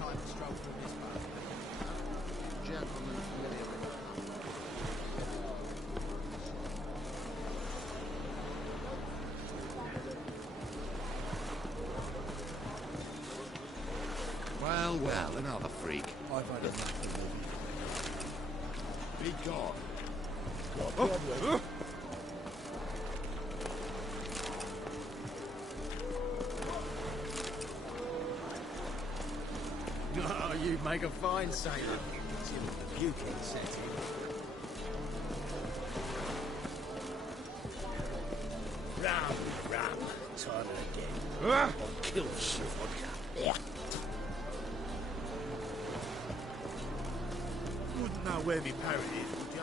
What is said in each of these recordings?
time to stroll through this part. Gentlemen familiar with Well, well, another freak. I've had enough of Be gone. Got a problem. Oh, you make a fine sailor. Till the buking set in. Rum, time and again. I'll kill shit vodka. Wouldn't know where me parrot is, would you?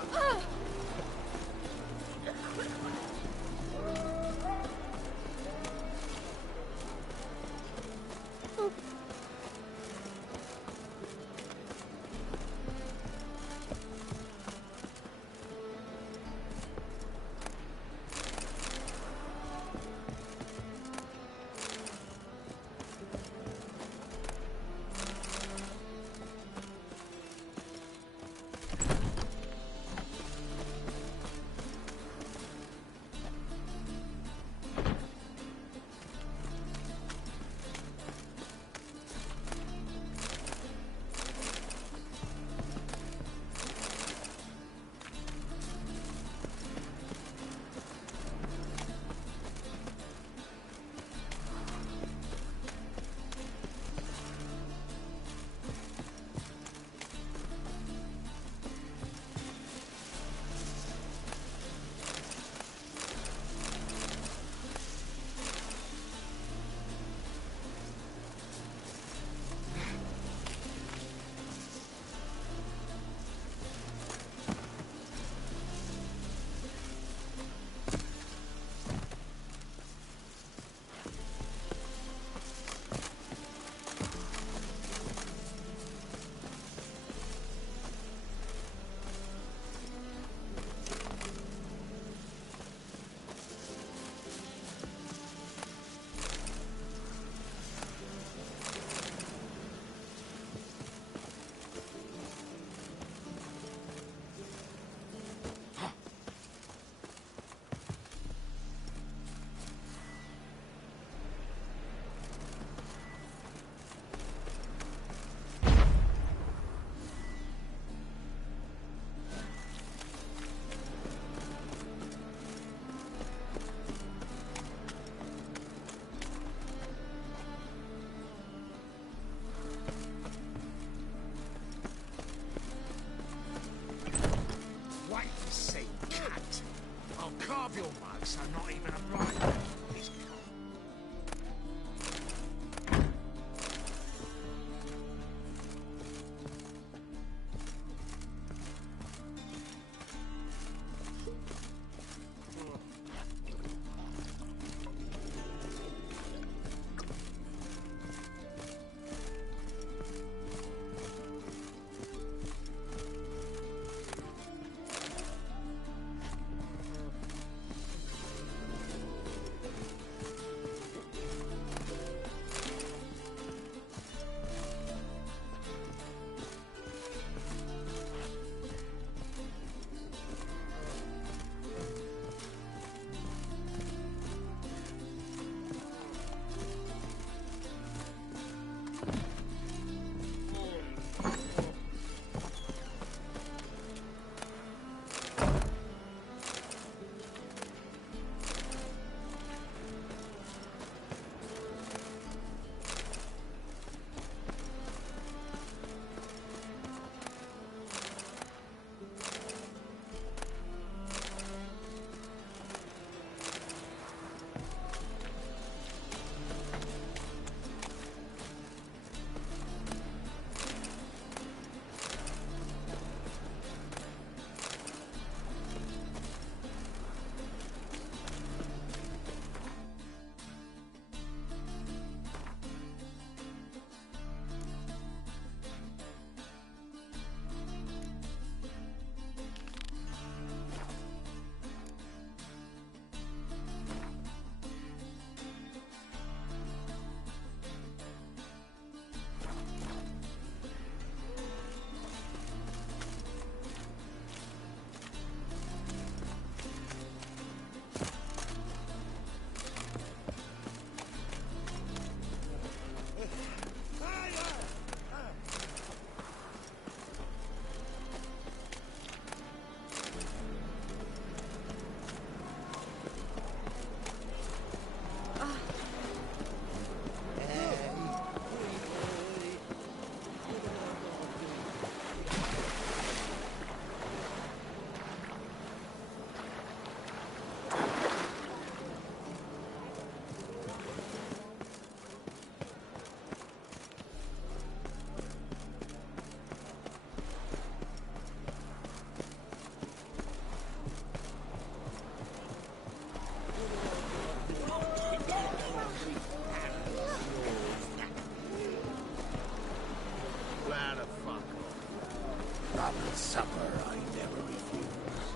Rum and supper I never refuse.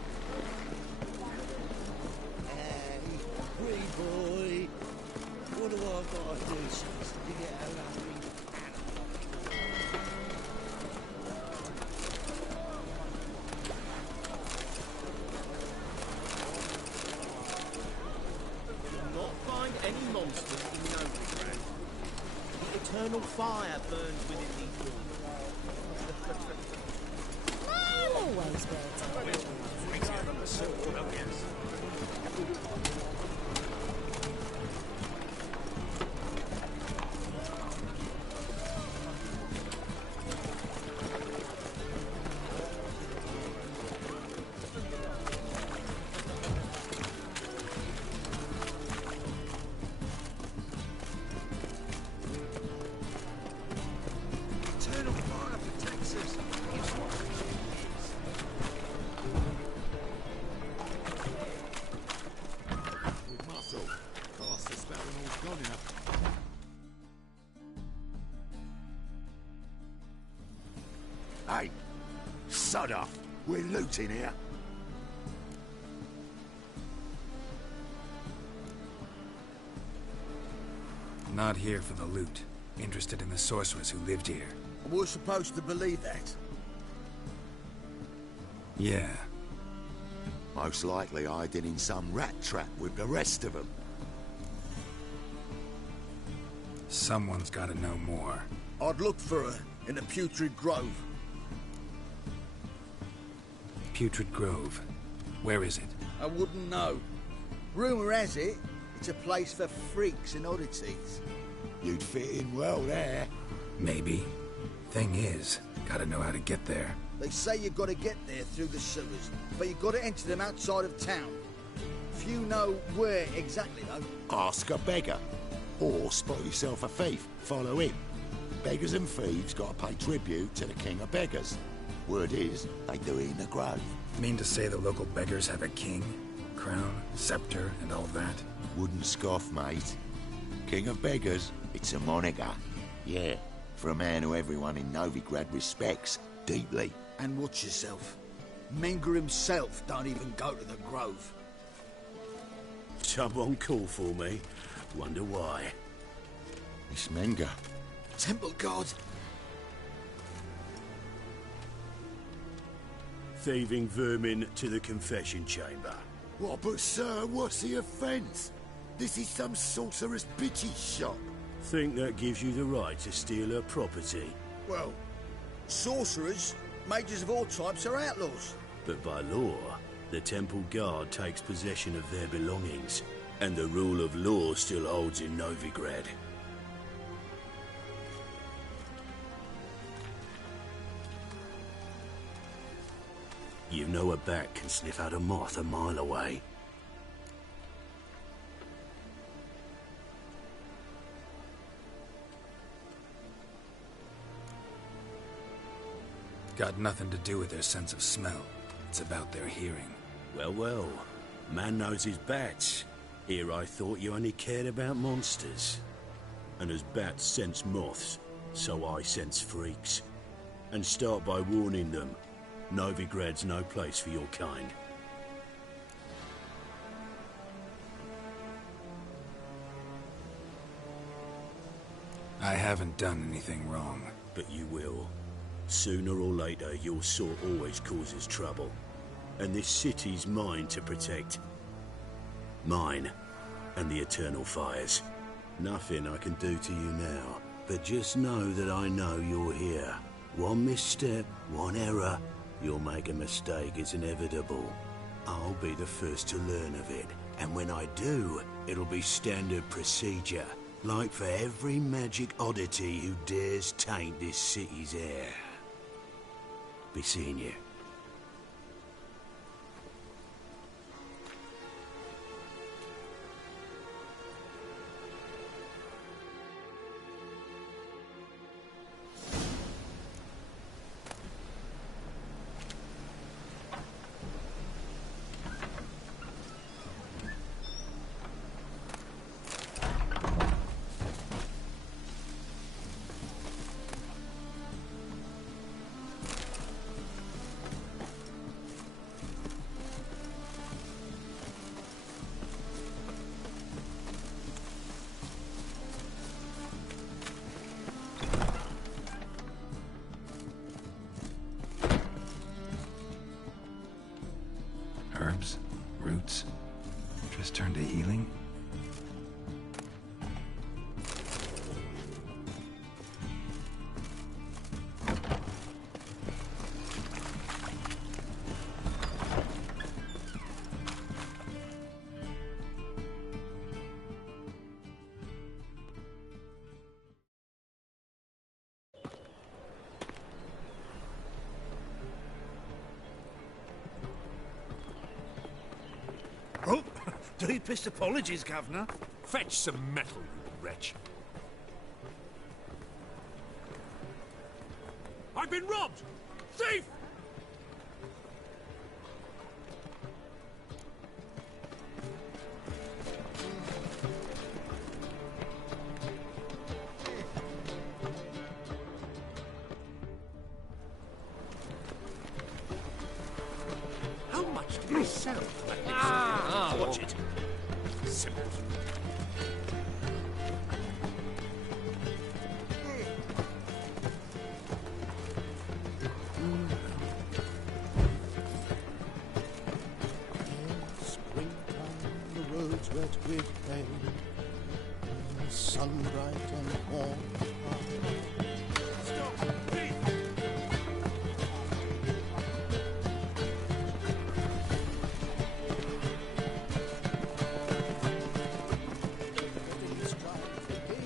Hey, pretty boy. What do I gotta do to get a lovely Not find any monsters in Novigrad. The eternal fire burns within these walls. Always better. Eternal fire protects us. With muscle. Cast the spell and all's gone enough. Hey, sod off. We're looting here. Not here for the loot. Interested in the sorceress who lived here. We're supposed to believe that. Yeah. Most likely hiding in some rat trap with the rest of them. Someone's gotta know more. I'd look for her in the Putrid Grove. Putrid Grove. Where is it? I wouldn't know. Rumour has it, it's a place for freaks and oddities. You'd fit in well there. Maybe. Thing is, gotta know how to get there. They say you've got to get there through the sewers, but you've got to enter them outside of town. Few know where exactly, though. Ask a beggar. Or spot yourself a thief. Follow him. Beggars and thieves got to pay tribute to the king of beggars. Word is, they do it in the grove. Mean to say the local beggars have a king, crown, scepter, and all that? Wouldn't scoff, mate. King of beggars, it's a moniker. Yeah, for a man who everyone in Novigrad respects deeply. And watch yourself. Menger himself don't even go to the Grove. Someone call for me. Wonder why. It's Menger. Temple God. Thieving vermin to the confession chamber. What, but sir, what's the offence? This is some sorcerer's bitchy shop. Think that gives you the right to steal her property. Well, sorcerers, mages of all types are outlaws. But by law, the temple guard takes possession of their belongings, and the rule of law still holds in Novigrad. You know a bat can sniff out a moth a mile away. Got nothing to do with their sense of smell. It's about their hearing. Well, well. Man knows his bats. Here I thought you only cared about monsters. And as bats sense moths, so I sense freaks. And start by warning them. Novigrad's no place for your kind. I haven't done anything wrong. But you will. Sooner or later, your sort always causes trouble. And this city's mine to protect. Mine. And the eternal fires. Nothing I can do to you now. But just know that I know you're here. One misstep, one error. You'll make a mistake, it's inevitable. I'll be the first to learn of it. And when I do, it'll be standard procedure. Like for every magic oddity who dares taint this city's air. Be seeing you. roots just turn to healing? Oh, deepest apologies, Governor. Fetch some metal, you wretch. I've been robbed! Thief! How much do they sell? Watch it. Simple. Springtime, the roads wet with rain, the sun bright and warm. Stop! Thief!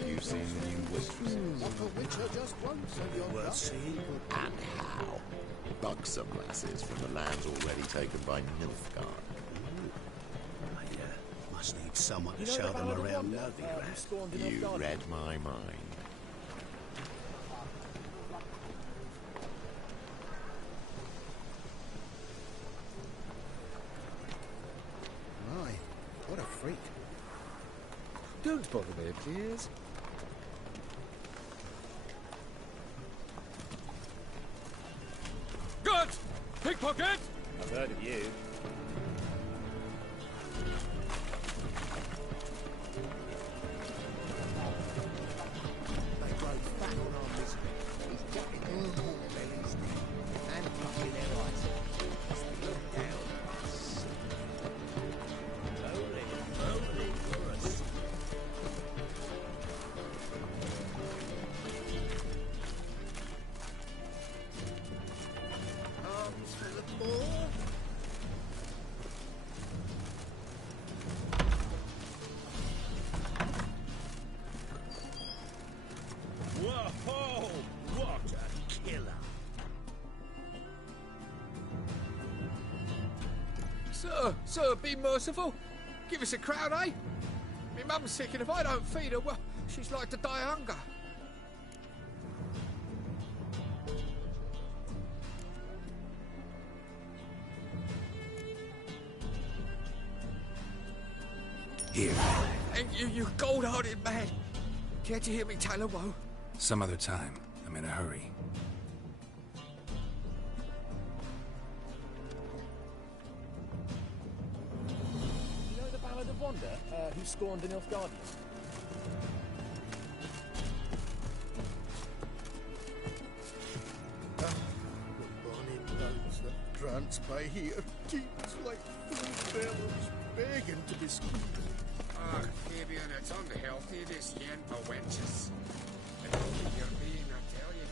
You've seen the new waitresses. What a witcher just once, and you're Worth seeing, and how. Buxom lasses from the lands already taken by Nilfgaard. Must need someone to show them around Novigrad. You read my mind. My, what a freak. Don't bother me, please. Good! Pickpocket! I've heard of you. They drove back on our misery. He's jacking their poor bellies and fucking their eyes. Look down. Holy for us. Arms for the poor. Whoa! What a killer! Sir, be merciful. Give us a crown, eh? Me mum's sick, and if I don't feed her, well, she's like to die of hunger. Here. And you gold-hearted man. Care to hear me tell a woe? Some other time. I'm in a hurry. You know the Ballad of Wanda, who scorned the Nilfgaardians? The bonny bloods that prance by here, keeps like full bellows, begging to be squeezed. Ah, Fabian, it's unhealthy, this yen for wenches. And only you're being, I tell you.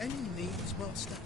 Any needs, master?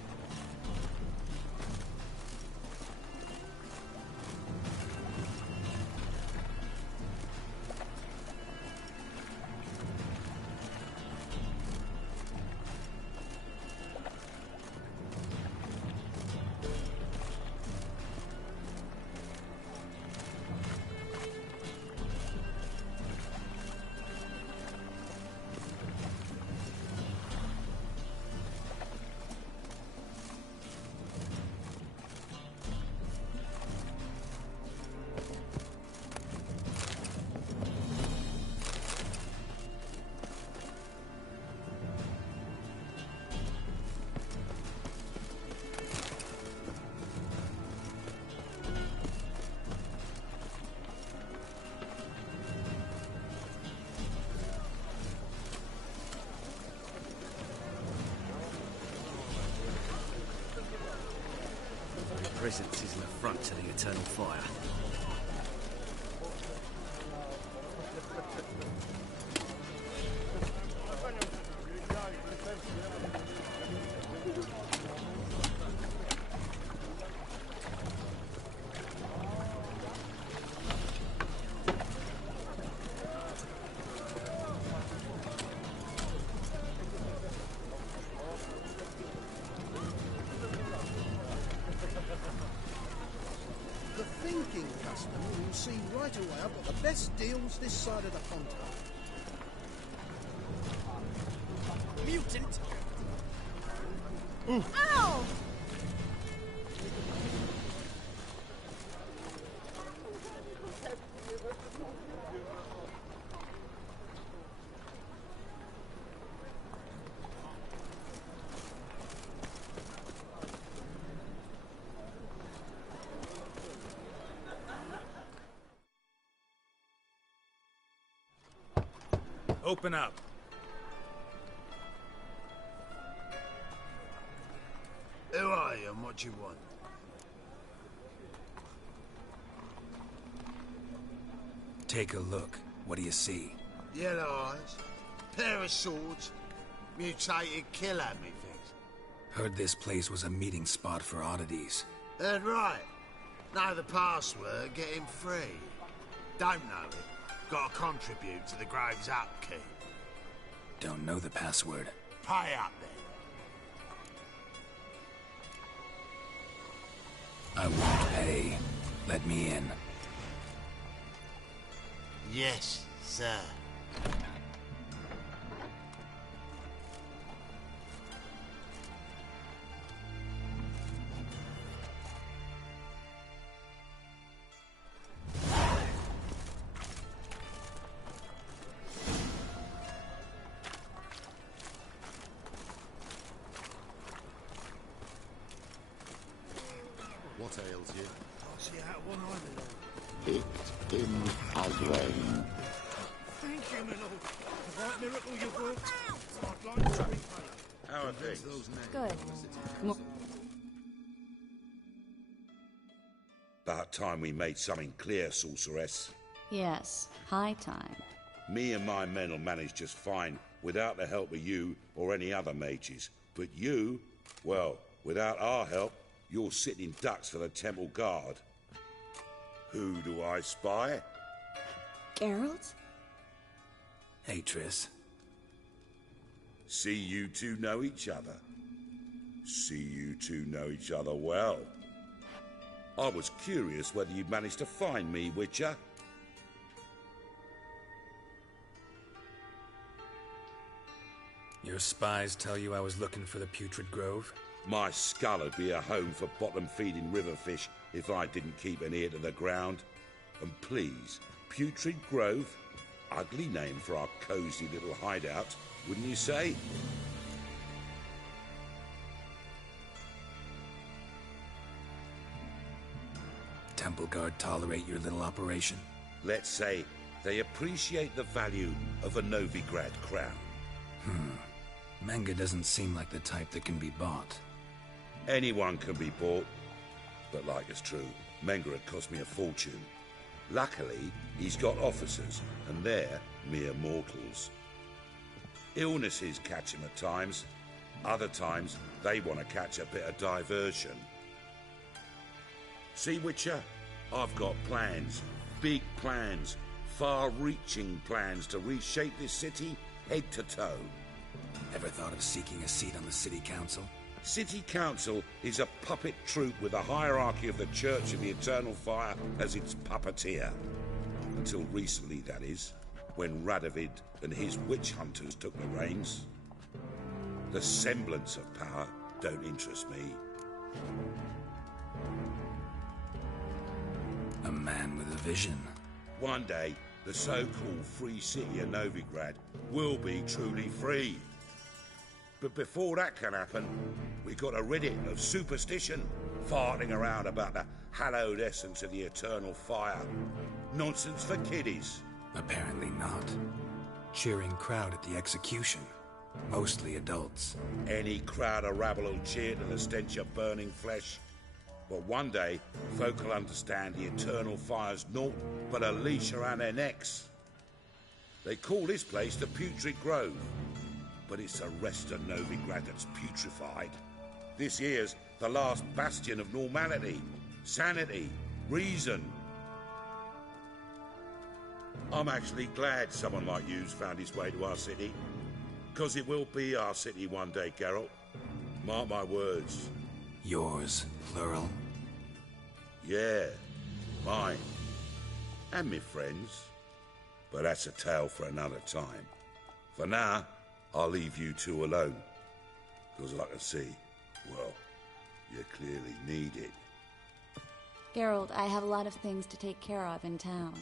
presence is an affront to the eternal fire. The thinking customer will see right away I've got the best deals this side of the pond. Mutant! Ow! Open up. Who are you and what do you want? Take a look. What do you see? Yellow eyes, pair of swords, mutated kill at me things. Heard this place was a meeting spot for oddities. Heard right. Know the password, get him free. Don't know it. Gotta contribute to the Grave's upkeep. Don't know the password. Pay up then. I won't pay. Let me in. Yes, sir. What ails you? I'll see out one eye, my lord. Picked him as rain. Thank you, my lord. The right miracle you brought. I'd like to repay. How are things? Good. About time we made something clear, sorceress. Yes, high time. Me and my men will manage just fine without the help of you or any other mages. But you, well, without our help, you're sitting ducks for the temple guard. Who do I spy? Geralt? Hey, Triss. See you two know each other. See you two know each other well. I was curious whether you'd managed to find me, Witcher. Your spies tell you I was looking for the Putrid Grove? My skull would be a home for bottom-feeding river fish if I didn't keep an ear to the ground. And please, Putrid Grove? Ugly name for our cosy little hideout, wouldn't you say? Temple Guard tolerate your little operation? Let's say they appreciate the value of a Novigrad crown. Manga doesn't seem like the type that can be bought. Anyone can be bought. But like it's true, Menga had cost me a fortune. Luckily, he's got officers, and they're mere mortals. Illnesses catch him at times. Other times, they want to catch a bit of diversion. See, Witcher? I've got plans. Big plans. Far-reaching plans to reshape this city head to toe. Ever thought of seeking a seat on the city council? City Council is a puppet troupe with a hierarchy of the Church of the Eternal Fire as its puppeteer. Until recently, that is, when Radovid and his witch hunters took the reins. The semblance of power don't interest me. A man with a vision. One day, the so-called free city of Novigrad will be truly free. But before that can happen, we got to rid it of superstition, farting around about the hallowed essence of the eternal fire. Nonsense for kiddies. Apparently not. Cheering crowd at the execution. Mostly adults. Any crowd of rabble will cheer to the stench of burning flesh. But one day, folk will understand the eternal fire's naught but a leash around their necks. They call this place the Putrid Grove, but it's the rest of Novigrad that's putrefied. This here's the last bastion of normality, sanity, reason. I'm actually glad someone like you's found his way to our city, because it will be our city one day, Geralt. Mark my words. Yours, plural? Yeah, mine. And me friends. But that's a tale for another time. For now, I'll leave you two alone. Because I can see, well, you clearly need it. Geralt, I have a lot of things to take care of in town.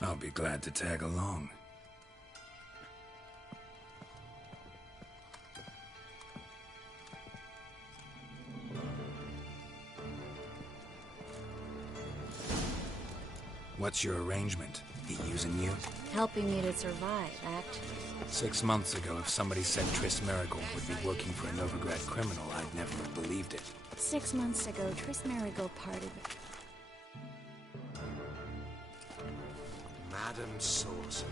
I'll be glad to tag along. What's your arrangement? He using you? Helping me to survive, actually. 6 months ago, if somebody said Triss Merigold would be working for a Novigrad criminal, I'd never have believed it. 6 months ago, Triss Merigold parted. Madam Sorceress.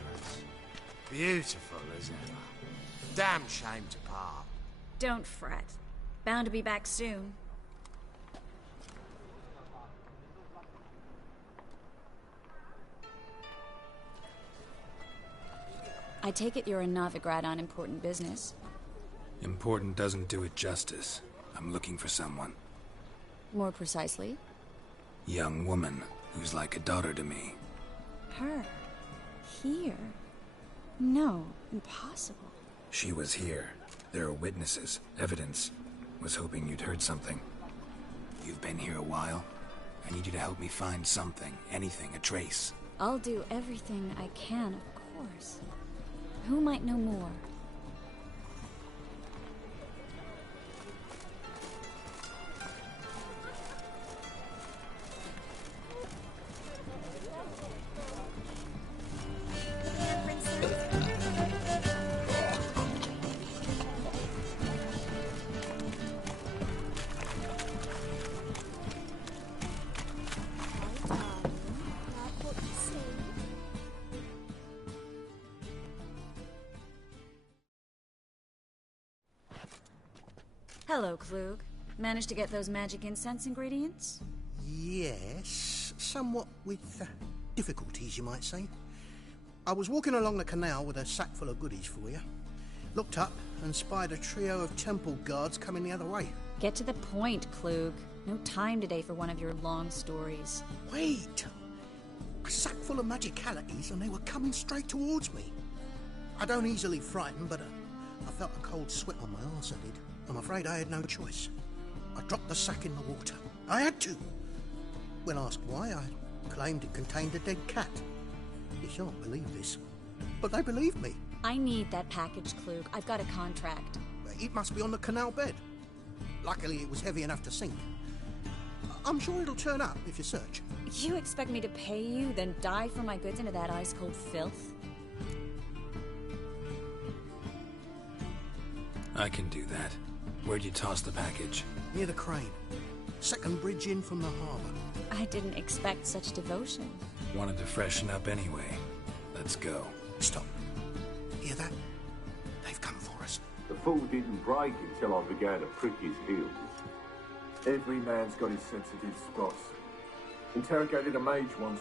Beautiful as ever. Damn shame to part. Don't fret. Bound to be back soon. I take it you're in Novigrad on important business. Important doesn't do it justice. I'm looking for someone. More precisely? Young woman who's like a daughter to me. Her? Here? No, impossible. She was here. There are witnesses, evidence. Was hoping you'd heard something. You've been here a while. I need you to help me find something, anything, a trace. I'll do everything I can, of course. Who might know more? Hello, Klug. Managed to get those magic incense ingredients? Yes, somewhat with difficulties, you might say. I was walking along the canal with a sack full of goodies for you. Looked up and spied a trio of temple guards coming the other way. Get to the point, Klug. No time today for one of your long stories. Wait! A sack full of magicalities and they were coming straight towards me. I don't easily frighten, but I felt a cold sweat on my arse, I did. I'm afraid I had no choice. I dropped the sack in the water. I had to. When asked why, I claimed it contained a dead cat. You shan't believe this, but they believed me. I need that package, Klug. I've got a contract. It must be on the canal bed. Luckily, it was heavy enough to sink. I'm sure it'll turn up if you search. You expect me to pay you, then dive for my goods into that ice-cold filth? I can do that. Where'd you toss the package? Near the crane. Second bridge in from the harbour. I didn't expect such devotion. Wanted to freshen up anyway. Let's go. Stop. Hear that? They've come for us. The fool didn't break until I began to prick his heels. Every man's got his sensitive spots. Interrogated a mage once.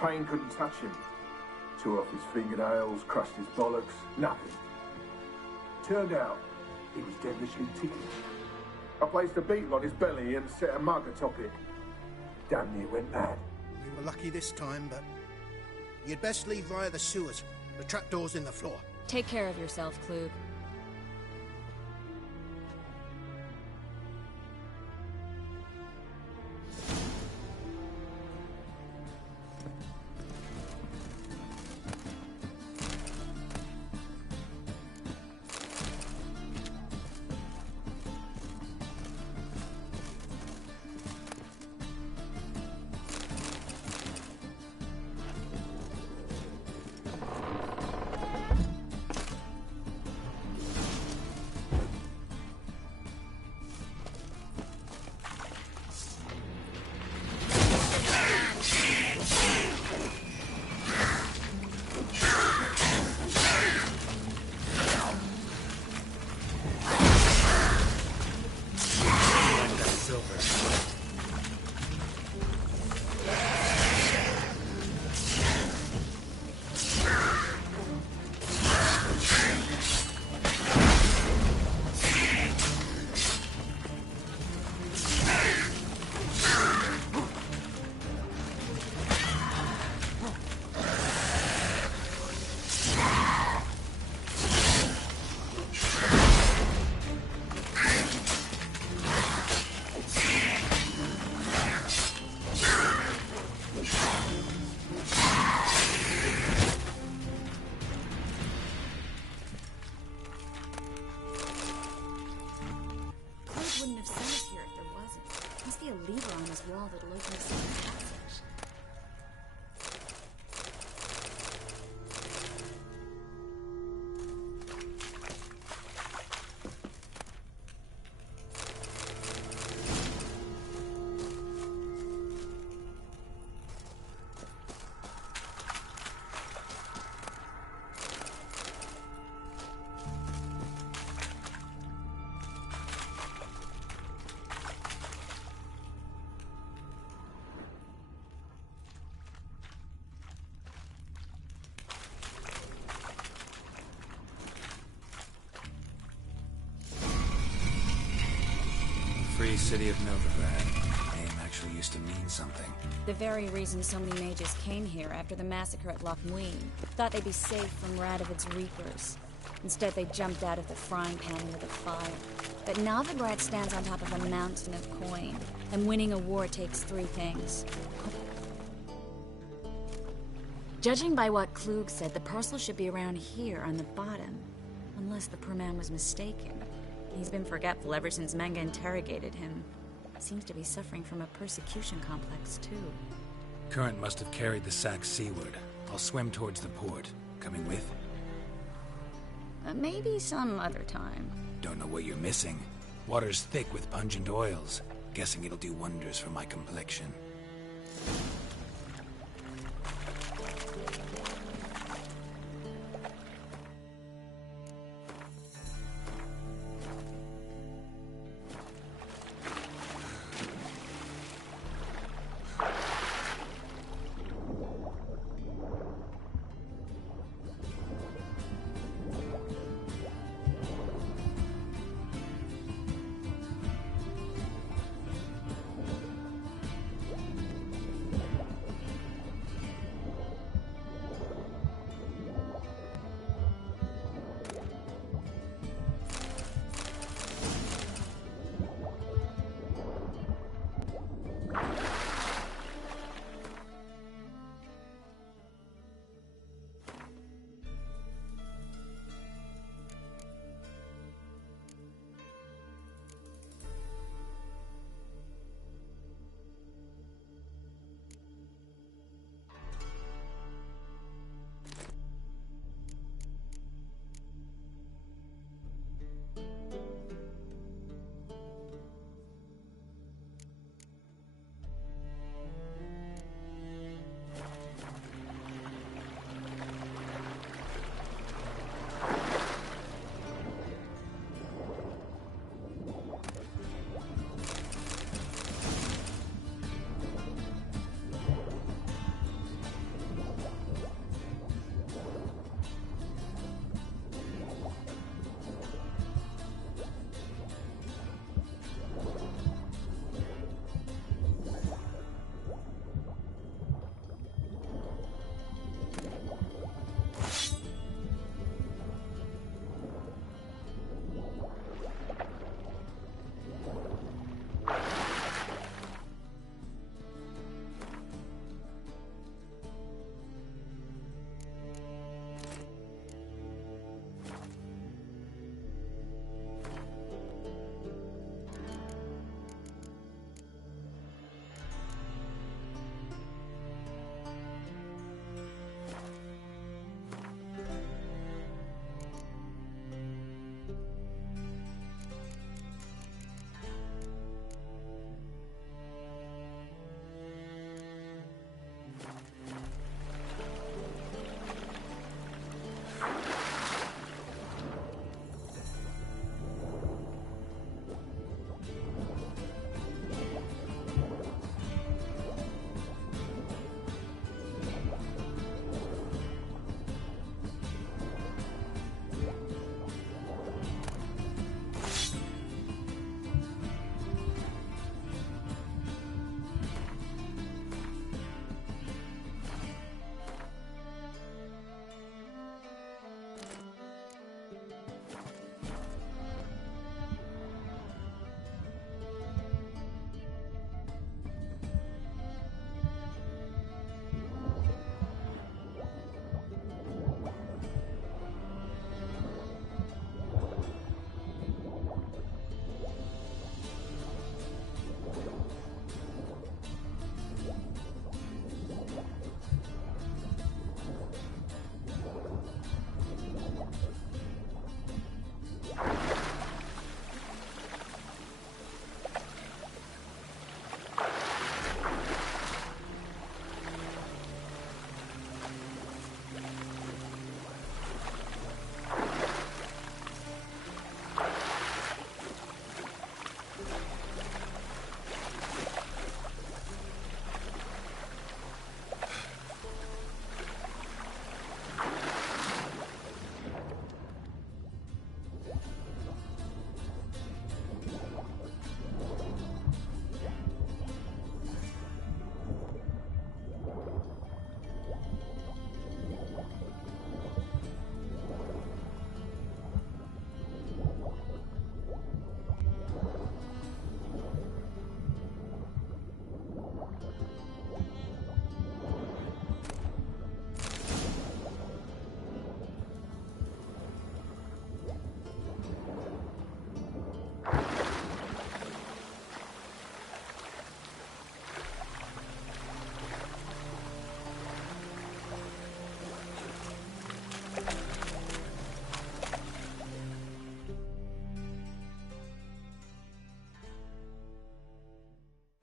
Pain couldn't touch him. Tore off his fingernails, crushed his bollocks, nothing. Turned out, he was devilishly tickled. I placed a beetle on his belly and set a mug atop it. Damn near went mad. We were lucky this time, but you'd best leave via the sewers. The trapdoor's in the floor. Take care of yourself, Klug. holy city of Novigrad. The name actually used to mean something. The very reason so many mages came here after the massacre at Loch Muin. Thought they'd be safe from Radovid's reapers. Instead, they jumped out of the frying pan into the fire. But Novigrad stands on top of a mountain of coin, and winning a war takes three things. Judging by what Klug said, the parcel should be around here on the bottom. Unless the poor man was mistaken. He's been forgetful ever since Manga interrogated him. Seems to be suffering from a persecution complex, too. Current must have carried the sack seaward. I'll swim towards the port. Coming with? Maybe some other time. Don't know what you're missing. Water's thick with pungent oils. Guessing it'll do wonders for my complexion.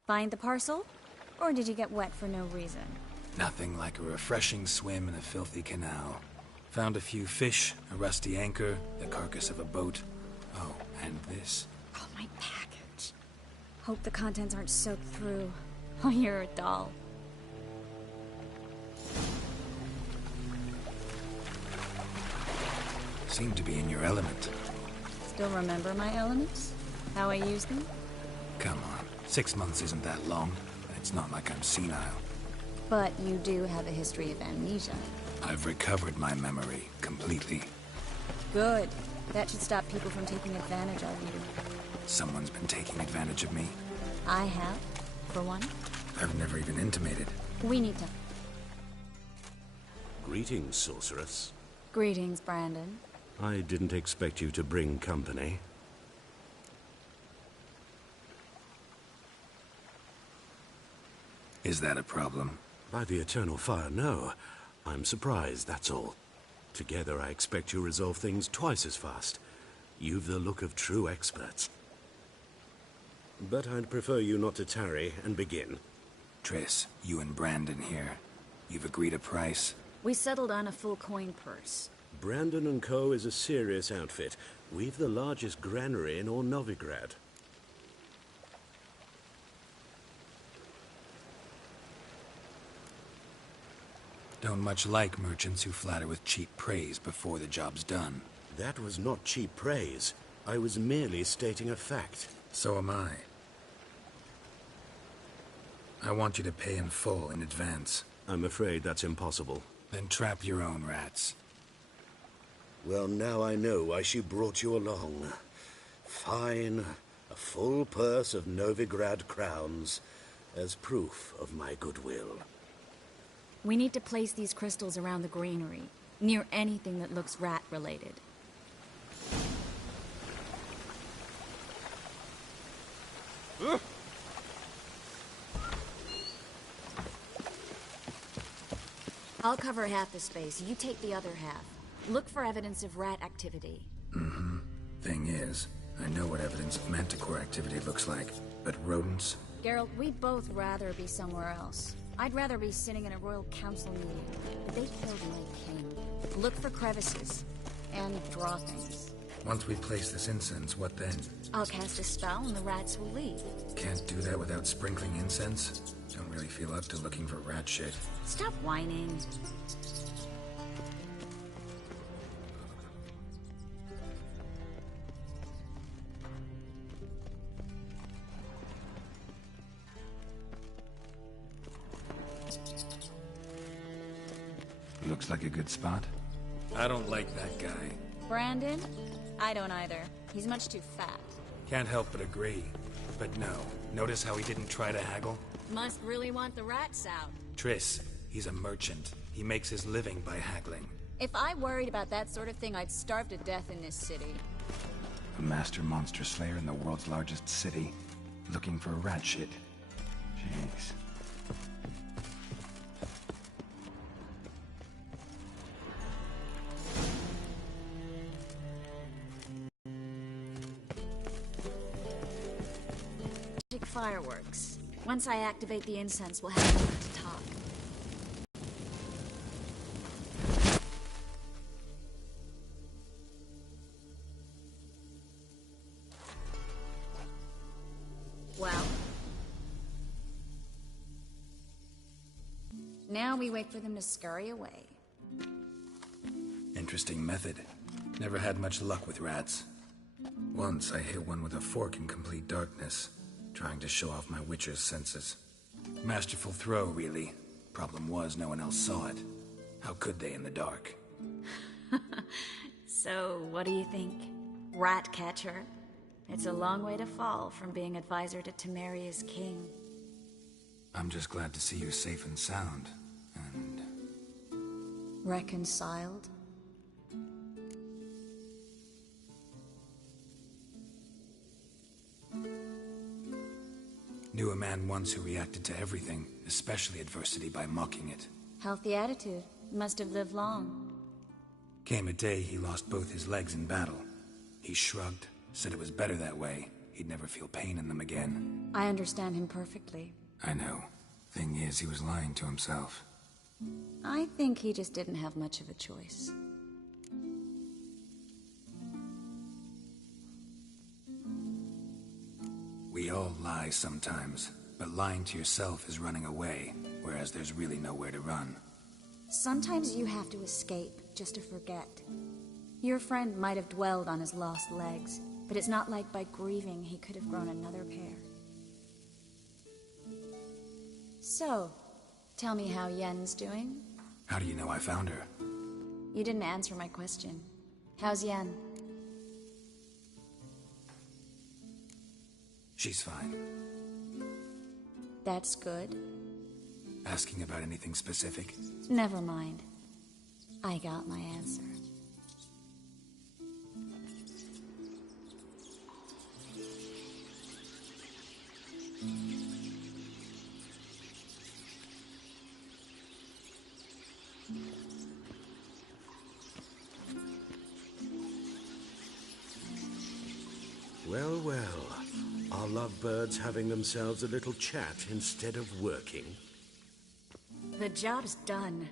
Find the parcel? Or did you get wet for no reason? Nothing like a refreshing swim in a filthy canal. Found a few fish, a rusty anchor, the carcass of a boat. Oh, and this. Oh, my package. Hope the contents aren't soaked through. Oh, you're a doll. Seem to be in your element. Still remember my elements? How I use them? Come on, 6 months isn't that long, and it's not like I'm senile. But you do have a history of amnesia. I've recovered my memory completely. Good. That should stop people from taking advantage of you. Someone's been taking advantage of me. I have, for one. I've never even intimated. We need to... Greetings, sorceress. Greetings, Brandon. I didn't expect you to bring company. Is that a problem? By the Eternal Fire, no. I'm surprised, that's all. Together, I expect you resolve things twice as fast. You've the look of true experts. But I'd prefer you not to tarry and begin. Triss, you and Brandon here. You've agreed a price? We settled on a full coin purse. Brandon & Co. is a serious outfit. We've the largest granary in all Novigrad. Don't much like merchants who flatter with cheap praise before the job's done. That was not cheap praise. I was merely stating a fact. So am I. I want you to pay in full in advance. I'm afraid that's impossible. Then trap your own rats. Well, now I know why she brought you along. Fine. A full purse of Novigrad crowns as proof of my goodwill. We need to place these crystals around the granary, near anything that looks rat-related. I'll cover half the space, you take the other half. Look for evidence of rat activity. Mm-hmm. Thing is, I know what evidence of manticore activity looks like, but rodents? Geralt, we'd both rather be somewhere else. I'd rather be sitting in a royal council meeting, but they killed my king. Look for crevices, and draw things. Once we place this incense, what then? I'll cast a spell and the rats will leave. Can't do that without sprinkling incense? Don't really feel up to looking for rat shit. Stop whining. Looks like a good spot. I don't like that guy. Brandon? I don't either. He's much too fat. Can't help but agree. But no, notice how he didn't try to haggle? Must really want the rats out. Triss, he's a merchant. He makes his living by haggling. If I worried about that sort of thing, I'd starve to death in this city. A master monster slayer in the world's largest city, looking for rat shit. Jeez. Fireworks. Once I activate the incense, we'll have a moment to talk. Well. Now we wait for them to scurry away. Interesting method. Never had much luck with rats. Once I hit one with a fork in complete darkness, trying to show off my witcher's senses. Masterful throw, really. Problem was, no one else saw it. How could they in the dark? So, what do you think? Rat catcher? It's a long way to fall from being advisor to Temeria's king. I'm just glad to see you safe and sound, and... reconciled? Knew a man once who reacted to everything, especially adversity, by mocking it. Healthy attitude. Must have lived long. Came a day he lost both his legs in battle. He shrugged, said it was better that way, he'd never feel pain in them again. I understand him perfectly. I know. Thing is, he was lying to himself. I think he just didn't have much of a choice. We all lie sometimes, but lying to yourself is running away, whereas there's really nowhere to run. Sometimes you have to escape just to forget. Your friend might have dwelled on his lost legs, but it's not like by grieving he could have grown another pair. So, tell me how Yen's doing? How do you know I found her? You didn't answer my question. How's Yen? She's fine. That's good. Asking about anything specific? Never mind. I got my answer. Well, well. Are lovebirds having themselves a little chat instead of working? The job's done.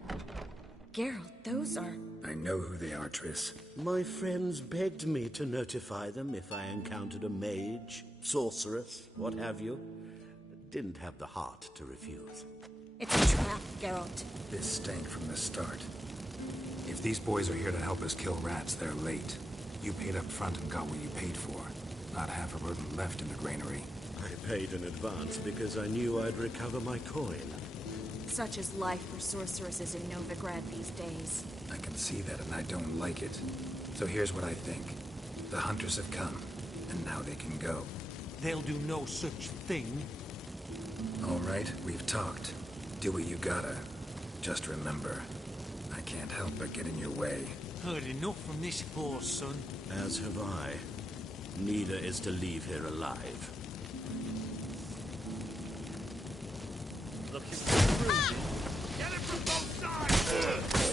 Geralt, those are... I know who they are, Triss. My friends begged me to notify them if I encountered a mage, sorceress, what have you. Didn't have the heart to refuse. It's a trap, Geralt. This stank from the start. If these boys are here to help us kill rats, they're late. You paid up front and got what you paid for. Not half a rodent left in the granary. I paid in advance because I knew I'd recover my coin. Such is life for sorceresses in Novigrad these days. I can see that and I don't like it. So here's what I think. The hunters have come, and now they can go. They'll do no such thing. All right, we've talked. Do what you gotta. Just remember, I can't help but get in your way. Heard enough from this poor son. As have I. Neither is to leave here alive. Looking for bruising. Get him from both sides!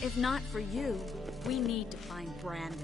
If not for you, we need to find Brandon.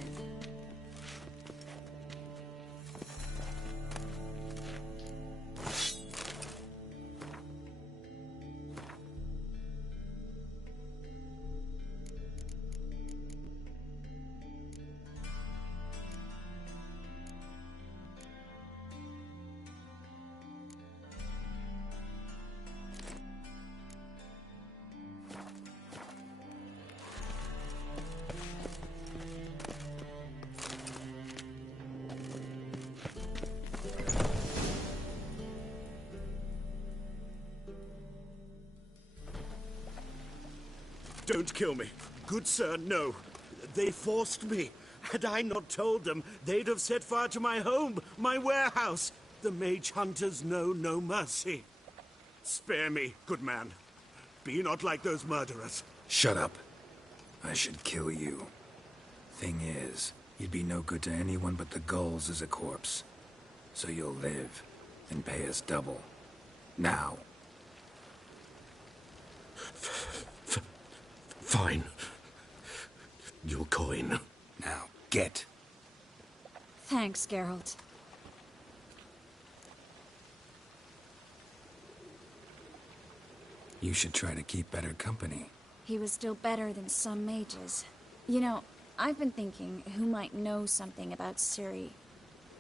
Don't kill me. Good sir, no. They forced me. Had I not told them, they'd have set fire to my home, my warehouse. The mage hunters know no mercy. Spare me, good man. Be not like those murderers. Shut up. I should kill you. Thing is, you'd be no good to anyone but the gulls as a corpse. So you'll live, and pay us double. Now. Fine. Your coin. Now, get. Thanks, Geralt. You should try to keep better company. He was still better than some mages. You know, I've been thinking who might know something about Ciri.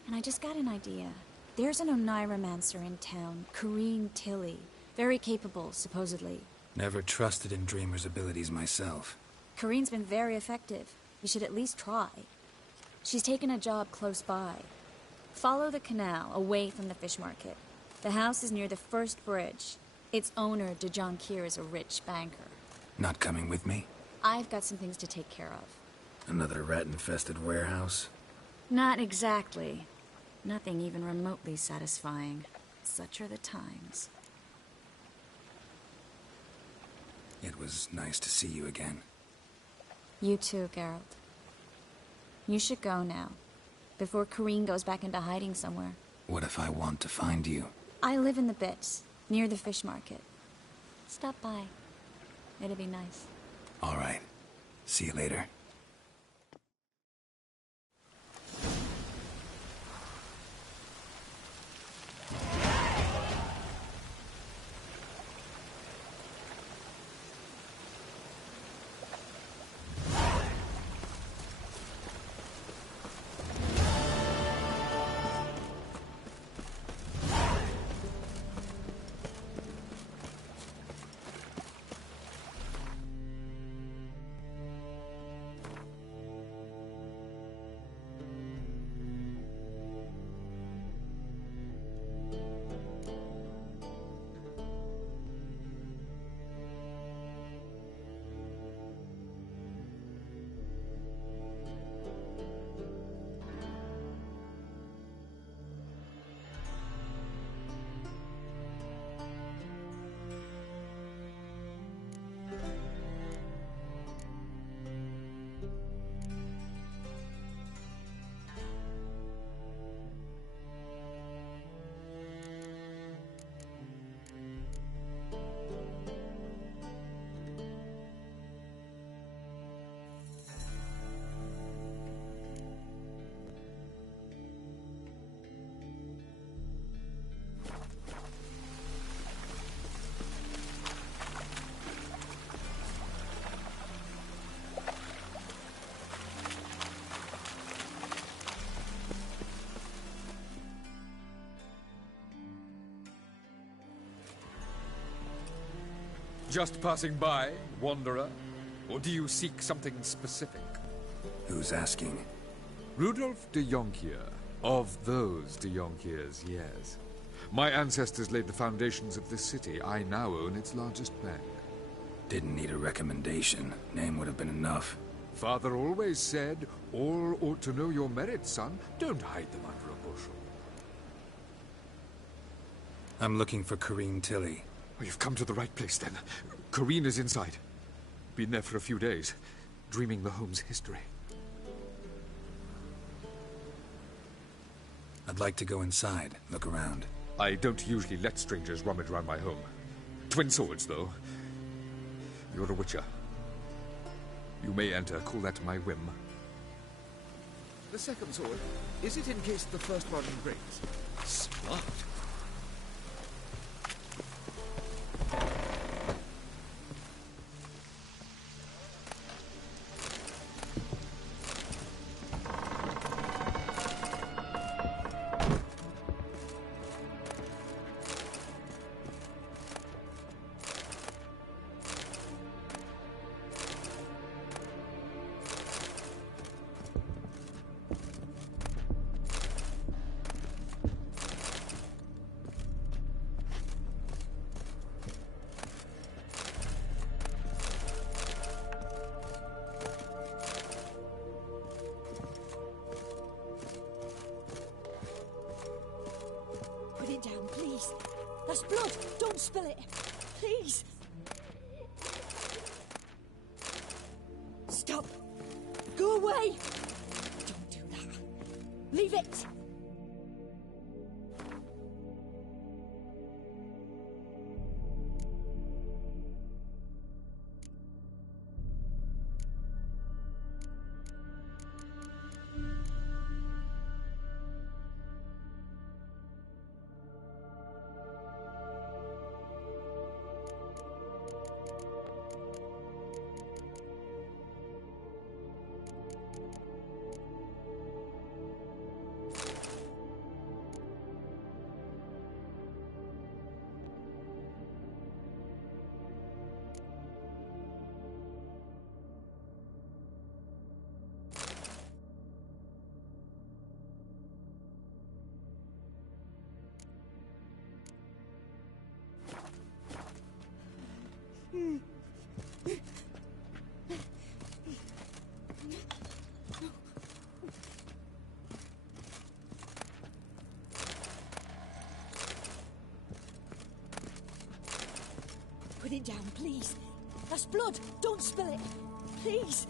And I just got an idea. There's an Oneiromancer in town, Corrine Tilly. Very capable, supposedly. Never trusted in Dreamer's abilities myself. Corrine's been very effective. You should at least try. She's taken a job close by. Follow the canal, away from the fish market. The house is near the first bridge. Its owner, DeJohn Kier, is a rich banker. Not coming with me? I've got some things to take care of. Another rat-infested warehouse? Not exactly. Nothing even remotely satisfying. Such are the times. It was nice to see you again. You too, Geralt. You should go now, before Corrine goes back into hiding somewhere. What if I want to find you? I live in the Bits, near the fish market. Stop by. It'll be nice. All right. See you later. Just passing by, wanderer? Or do you seek something specific? Who's asking? Rudolf de Jonkier. Of those de Jonkiers, yes. My ancestors laid the foundations of this city. I now own its largest bank. Didn't need a recommendation. Name would have been enough. Father always said, all ought to know your merits, son. Don't hide them under a bushel. I'm looking for Corrine Tilly. Oh, you've come to the right place, then. Corrine is inside. Been there for a few days, dreaming the home's history. I'd like to go inside, look around. I don't usually let strangers rummage around my home. Twin swords, though. You're a witcher. You may enter, call that my whim. The second sword, is it in case the first one breaks? Smart. Put it down, please. That's blood. Don't spill it. Please. Stop. Go away. Don't do that. Leave it. it down, please. That's blood. Don't spill it. Please.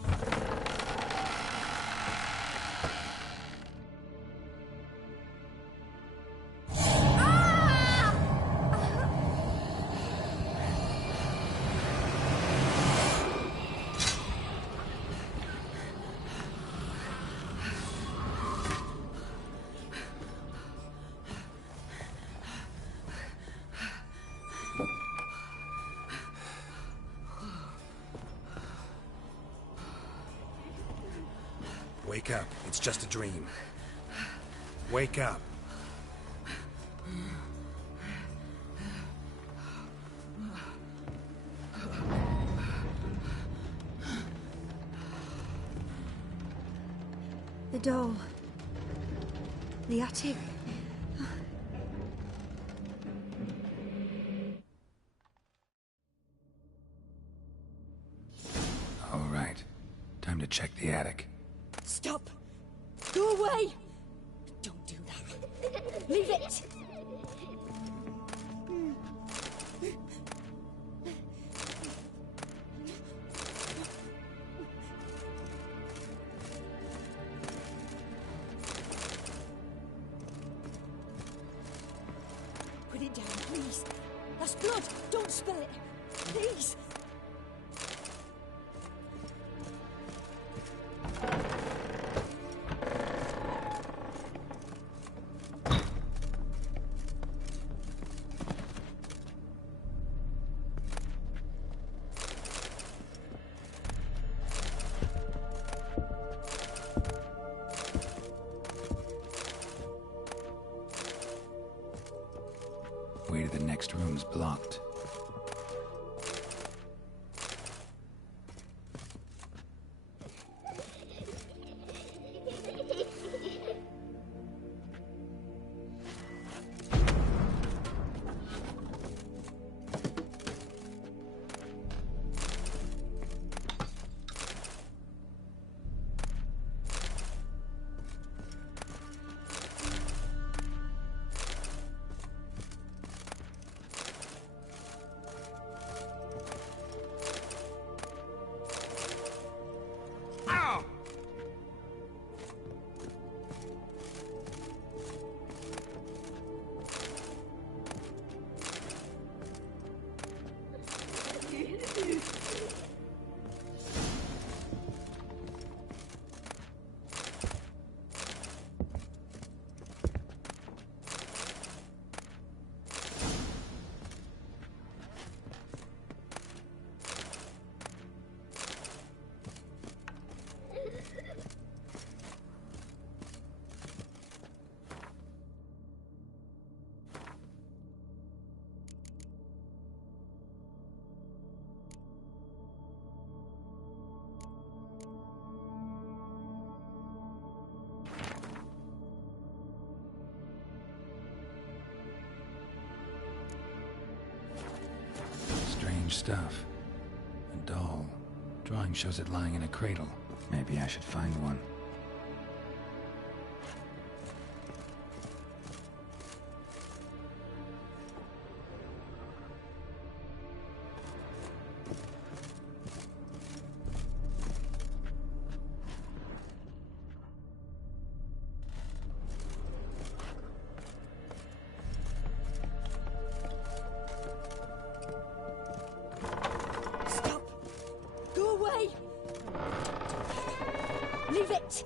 Wake up. It's just a dream. Wake up. The doll. The attic. All right. Time to check the attic. Stop! Go away! Don't do that. Leave it! Put it down, please. That's blood. Don't spill it. Please. Way to the next room's blocked. Strange stuff. A doll. Drawing shows it lying in a cradle. Maybe I should find one. Leave it!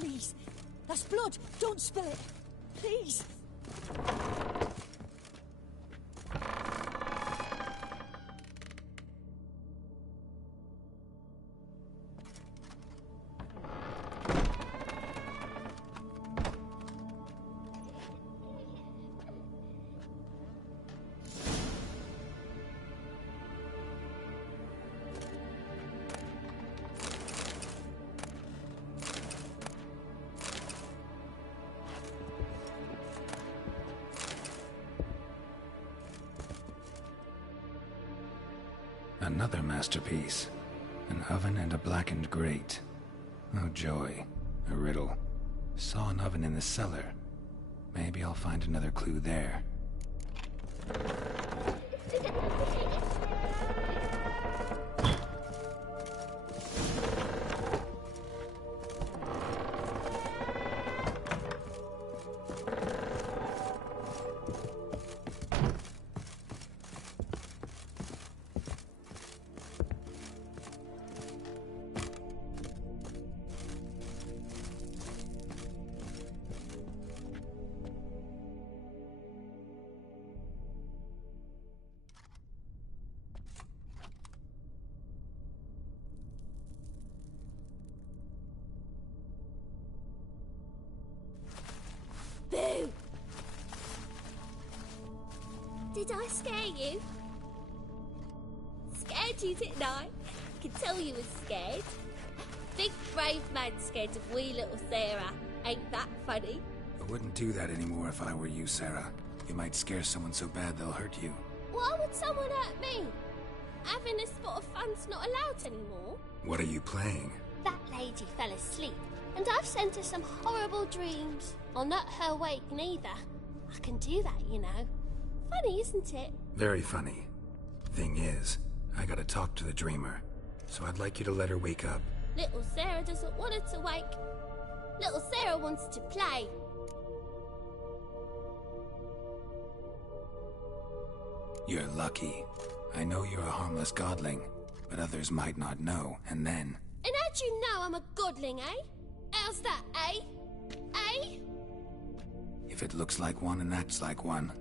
please. That's blood. Don't spill it. Please. Another masterpiece. An oven and a blackened grate. Oh joy. A riddle. Saw an oven in the cellar. Maybe I'll find another clue there. Boo! Did I scare you? Scared you, didn't I? I can tell you was scared. Big brave man scared of wee little Sarah. Ain't that funny? I wouldn't do that anymore if I were you, Sarah. You might scare someone so bad they'll hurt you. Why would someone hurt me? Having a spot of fun's not allowed anymore. What are you playing? That lady fell asleep, and I've sent her some horrible dreams. I'll not her wake neither. I can do that, you know. Funny, isn't it? Very funny. Thing is, I gotta talk to the dreamer, so I'd like you to let her wake up. Little Sarah doesn't want her to wake. Little Sarah wants to play. You're lucky. I know you're a harmless godling, but others might not know, and then... And how'd you know I'm a godling, eh? How's that, eh? Eh? If it looks like one and acts like one,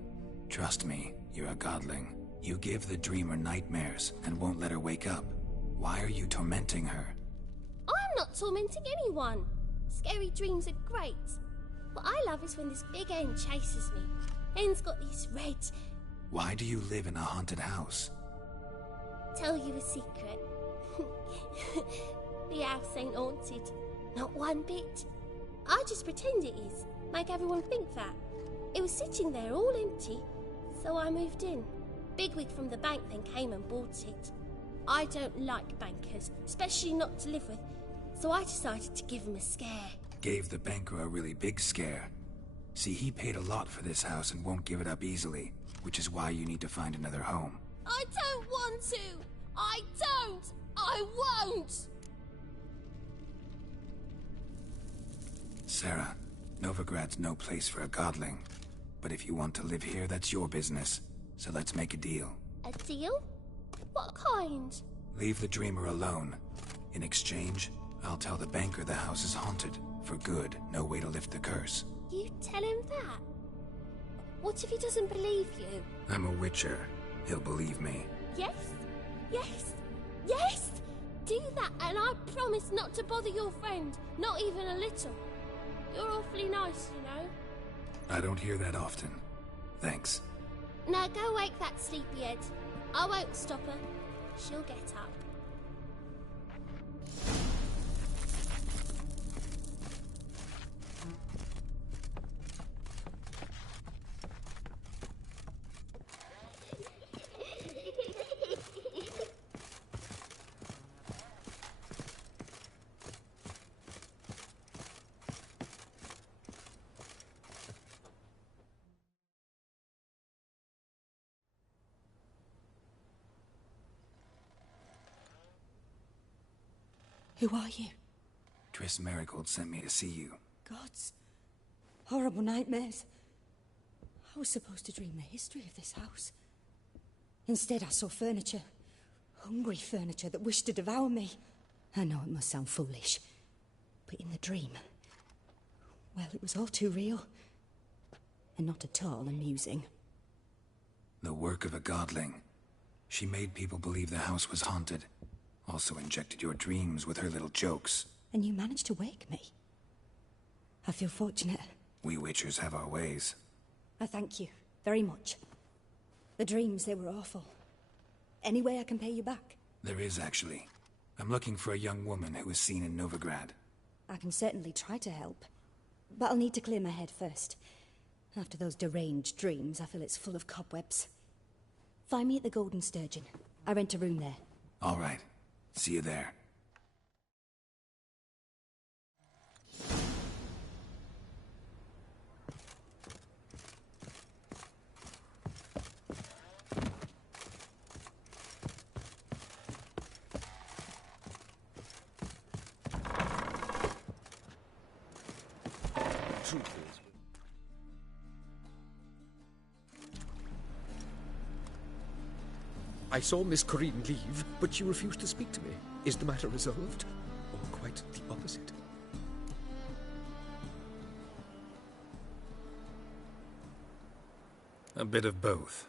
trust me, you're a godling. You give the dreamer nightmares and won't let her wake up. Why are you tormenting her? I'm not tormenting anyone. Scary dreams are great. What I love is when this big hen chases me. Hen's got these red... Why do you live in a haunted house? Tell you a secret. The house ain't haunted. Not one bit. I just pretend it is. Make everyone think that. It was sitting there all empty, so I moved in. Bigwig from the bank then came and bought it. I don't like bankers, especially not to live with, so I decided to give him a scare. Gave the banker a really big scare. See, he paid a lot for this house and won't give it up easily, which is why you need to find another home. I don't want to! I don't! I won't! Sarah, Novigrad's no place for a godling. But if you want to live here, that's your business. So let's make a deal. A deal? What kind? Leave the dreamer alone. In exchange, I'll tell the banker the house is haunted. For good, no way to lift the curse. You tell him that? What if he doesn't believe you? I'm a witcher. He'll believe me. Yes? Yes? Yes! Do that and I promise not to bother your friend. Not even a little. You're awfully nice, you know. I don't hear that often. Thanks. Now go wake that sleepyhead. I won't stop her. She'll get up. Who are you? Triss Marigold sent me to see you. Gods. Horrible nightmares. I was supposed to dream the history of this house. Instead, I saw furniture. Hungry furniture that wished to devour me. I know it must sound foolish, but in the dream, Well, it was all too real. And not at all amusing. The work of a godling. She made people believe the house was haunted. Also injected your dreams with her little jokes. And you managed to wake me. I feel fortunate. We Witchers have our ways. I thank you very much. The dreams, they were awful. Any way I can pay you back? There is, actually. I'm looking for a young woman who was seen in Novigrad. I can certainly try to help. But I'll need to clear my head first. After those deranged dreams, I feel it's full of cobwebs. Find me at the Golden Sturgeon. I rent a room there. All right. See you there. I saw Miss Corinne leave, but she refused to speak to me. Is the matter resolved? Or quite the opposite? A bit of both.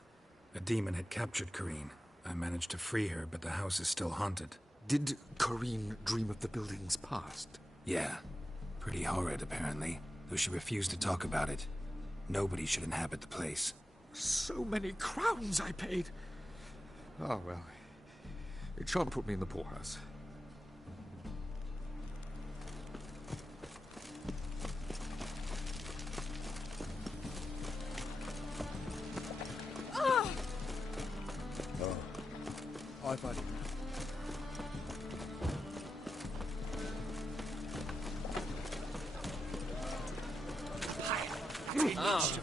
A demon had captured Corinne. I managed to free her, but the house is still haunted. Did Corinne dream of the building's past? Yeah. Pretty horrid, apparently, though she refused to talk about it. Nobody should inhabit the place. So many crowns I paid! Oh, well. It shan't put me in the poorhouse. Oh! Oh. Hi, buddy. Oh.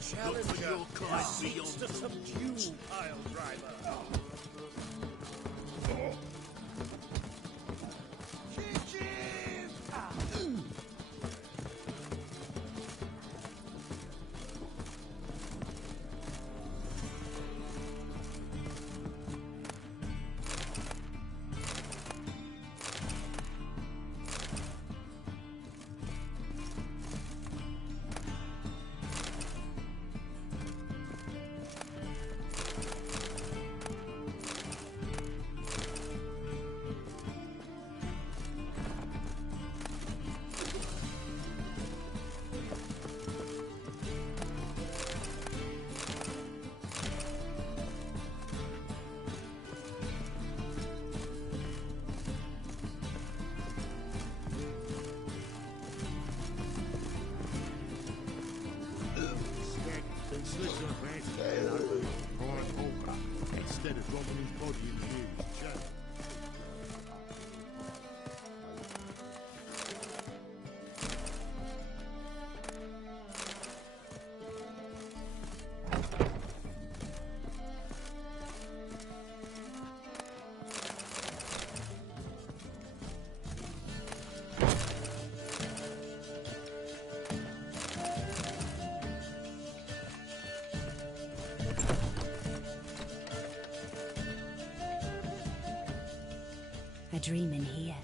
Challenge your kind beyond to subdue pile driver. Instead of dropping his body in the nearest channel. I dream in here.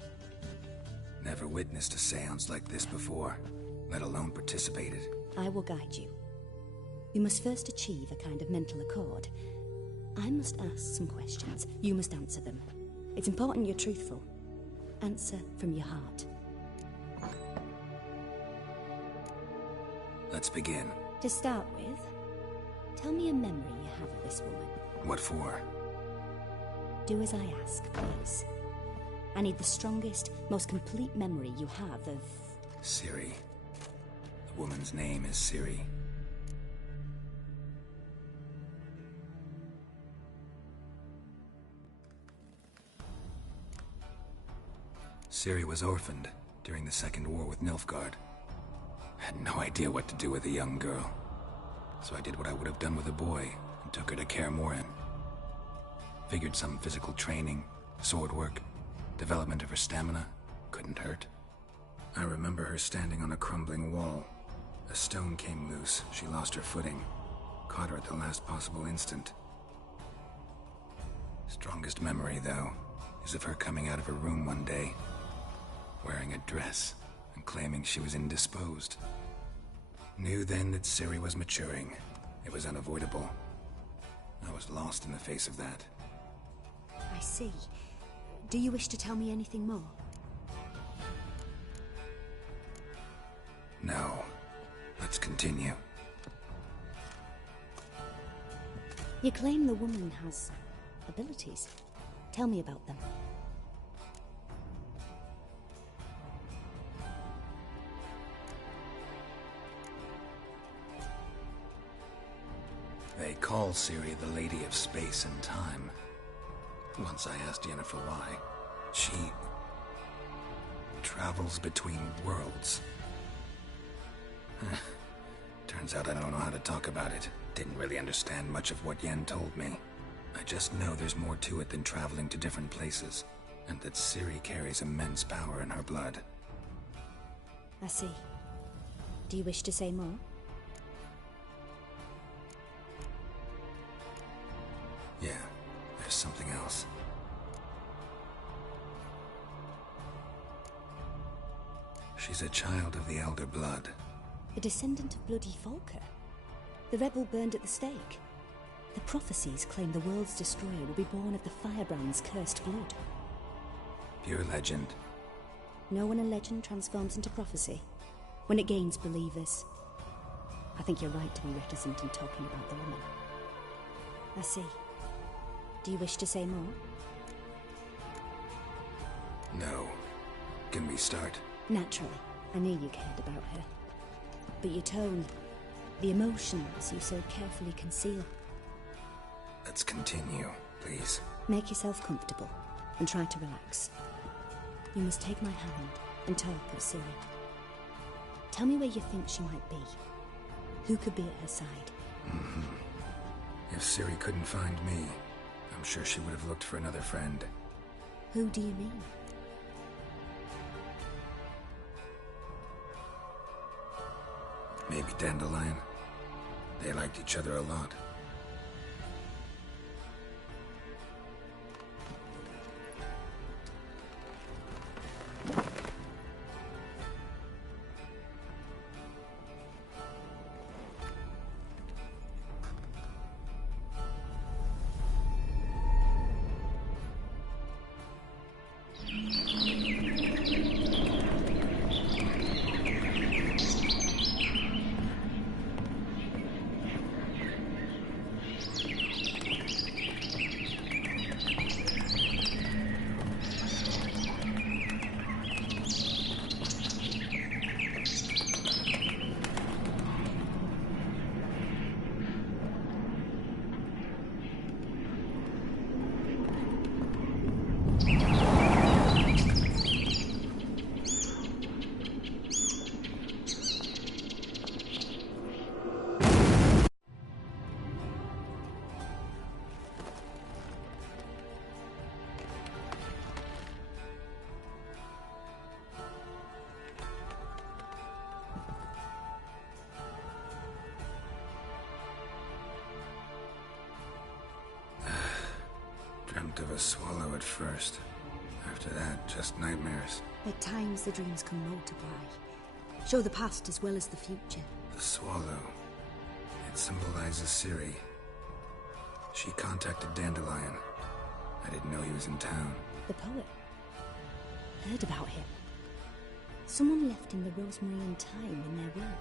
Never witnessed a seance like this before, let alone participated. I will guide you. We must first achieve a kind of mental accord. I must ask some questions. You must answer them. It's important you're truthful. Answer from your heart. Let's begin. To start with, tell me a memory you have of this woman. What for? Do as I ask, please. I need the strongest, most complete memory you have of... Ciri. The woman's name is Ciri. Ciri was orphaned during the Second War with Nilfgaard. Had no idea what to do with a young girl. So I did what I would have done with a boy and took her to Kaer Morhen. Figured some physical training, Sword work, development of her stamina, couldn't hurt. I remember her standing on a crumbling wall. A stone came loose, she lost her footing. Caught her at the last possible instant. Strongest memory, though, is of her coming out of her room one day, wearing a dress and claiming she was indisposed. Knew then that Ciri was maturing. It was unavoidable. I was lost in the face of that. I see. Do you wish to tell me anything more? No. Let's continue. You claim the woman has abilities. Tell me about them. They call Ciri the Lady of Space and Time. Once I asked Yennefer why. She travels between worlds. Turns out I don't know how to talk about it. Didn't really understand much of what Yen told me. I just know there's more to it than traveling to different places, and that Ciri carries immense power in her blood. I see. Do you wish to say more? Yeah, there's something else. She's a child of the Elder Blood. A descendant of bloody Volker. The rebel burned at the stake. The prophecies claim the world's destroyer will be born of the Firebrand's cursed blood. Pure legend. Know when a legend transforms into prophecy? When it gains believers. I think you're right to be reticent in talking about the woman. I see. Do you wish to say more? No. Can we start? Naturally. I knew you cared about her. But your tone, the emotions you so carefully conceal. Let's continue, please. Make yourself comfortable and try to relax. You must take my hand and talk of Ciri. Tell me where you think she might be. Who could be at her side? If Ciri couldn't find me, I'm sure she would have looked for another friend. Who do you mean? Maybe Dandelion. They liked each other a lot. Dreamt of a swallow at first. After that, just nightmares. At times the dreams can multiply. Show the past as well as the future. The swallow. It symbolizes Ciri. She contacted Dandelion. I didn't know he was in town. The poet. Heard about him. Someone left him the rosemary and thyme in their will.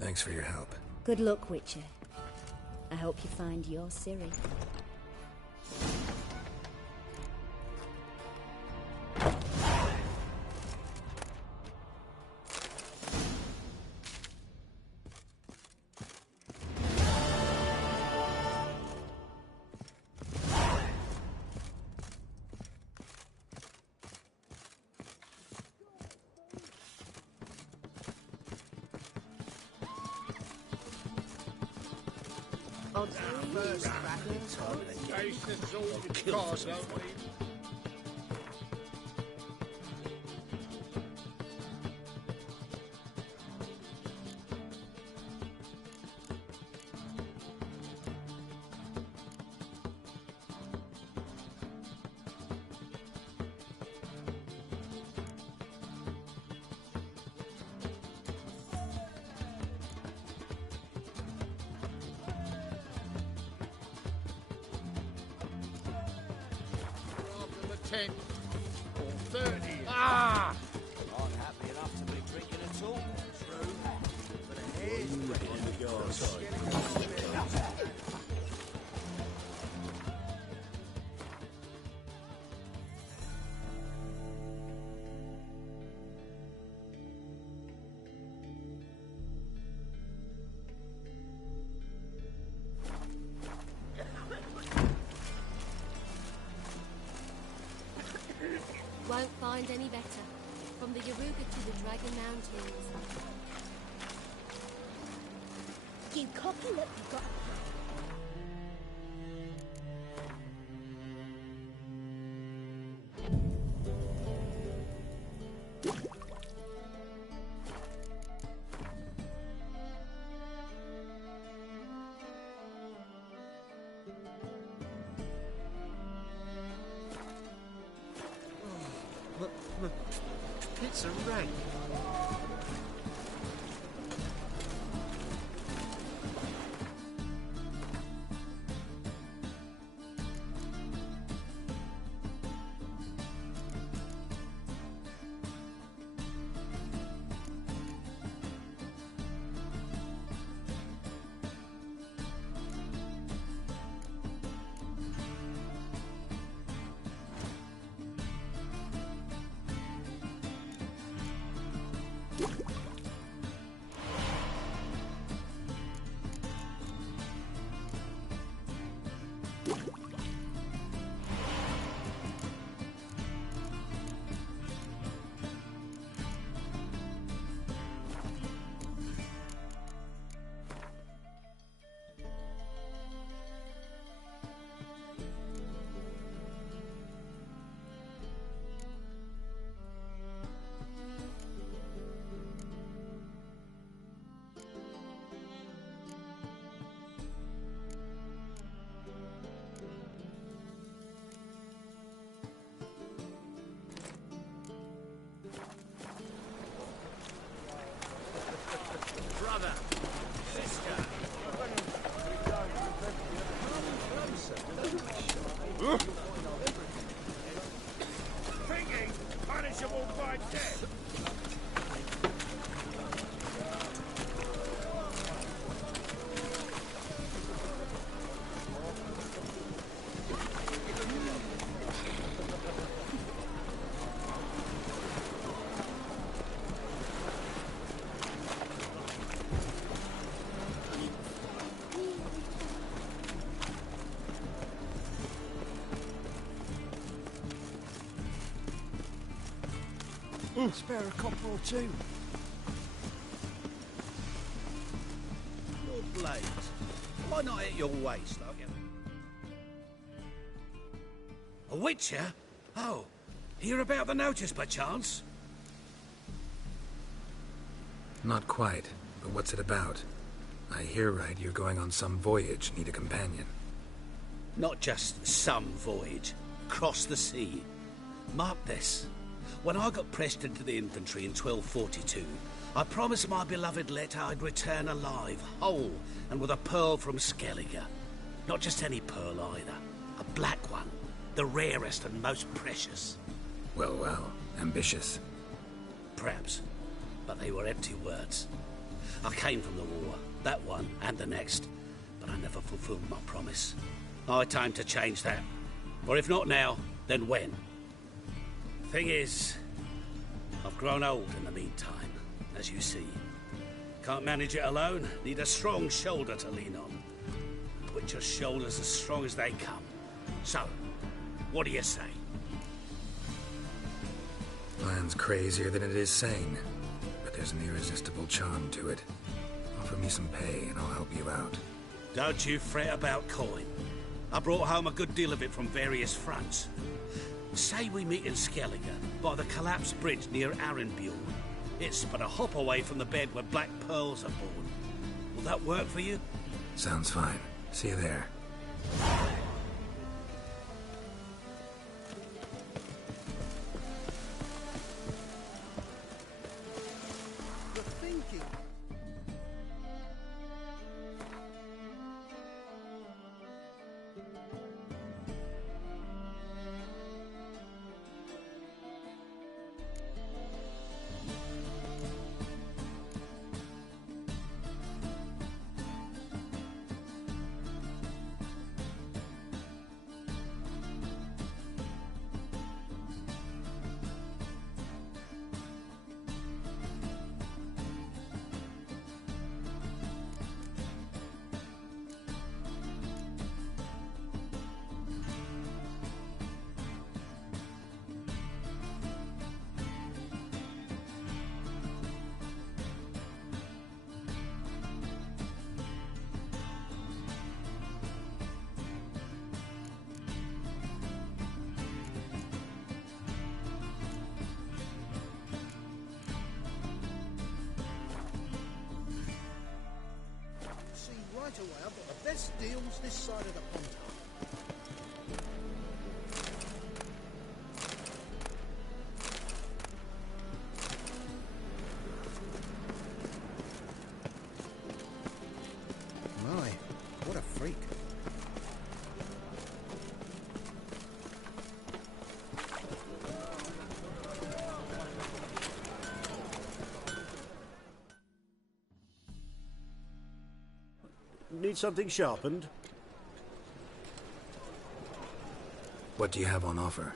Thanks for your help. Good luck, Witcher. I hope you find your Ciri. Patience all the cars, don't we? Won't find any better. From the Yaruga to the Dragon Mountains. You cocky look, you got It's a wreck. Brother, sister. Thinking punishable by death. Spare a copper or two. Lord Blades, why not at your waist like you? A witcher? Oh, hear about the notice by chance? Not quite, but what's it about? I hear right you're going on some voyage, need a companion. Not just some voyage. Cross the sea. Mark this. When I got pressed into the infantry in 1242, I promised my beloved Letta I'd return alive, whole, and with a pearl from Skellige. Not just any pearl either. A black one. The rarest and most precious. Well, well. Ambitious. Perhaps. But they were empty words. I came from the war. That one and the next. But I never fulfilled my promise. High time to change that. Or if not now, then when? Thing is, I've grown old in the meantime, as you see. Can't manage it alone, need a strong shoulder to lean on. Witcher's shoulders as strong as they come. So, what do you say? Plan's crazier than it is sane, but there's an irresistible charm to it. Offer me some pay and I'll help you out. Don't you fret about coin. I brought home a good deal of it from various fronts. Say we meet in Skellige, by the collapsed bridge near Arenbjorn. It's but a hop away from the bed where black pearls are born. Will that work for you? Sounds fine. See you there. The thinking. See, right away, I've got the best deals this side of the pond. My, what a freak. Need something sharpened? What do you have on offer?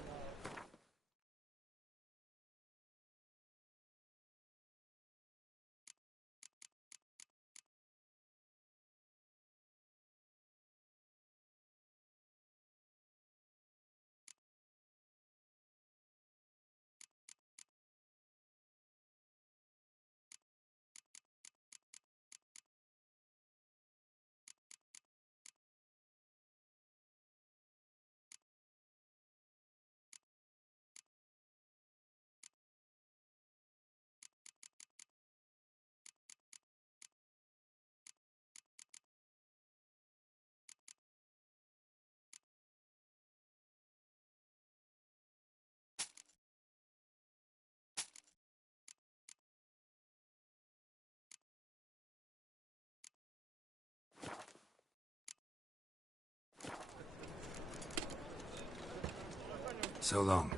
So long.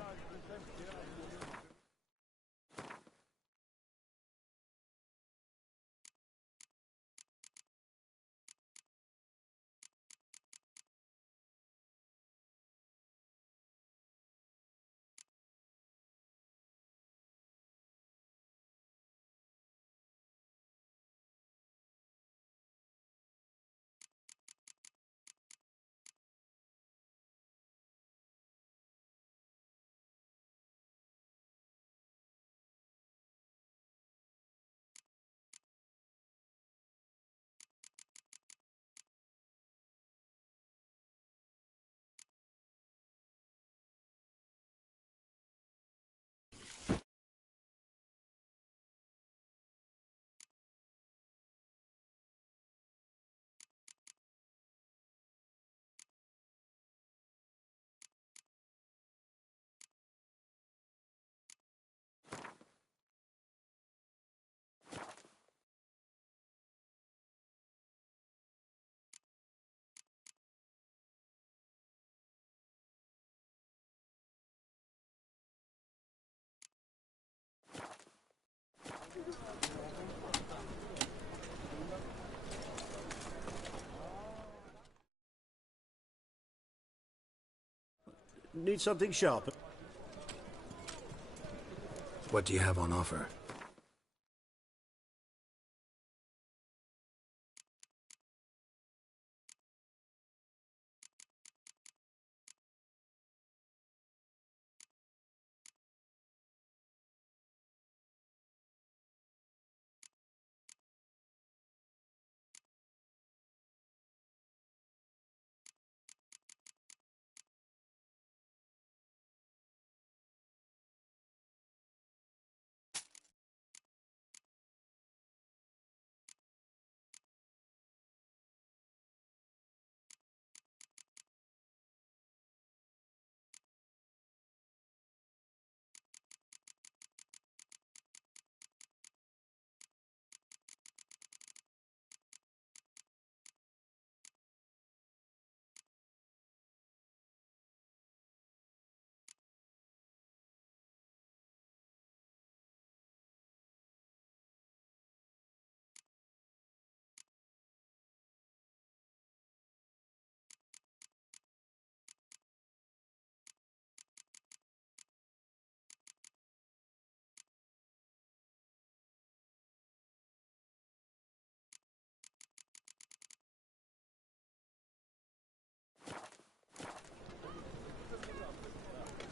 Need something sharpened? What do you have on offer?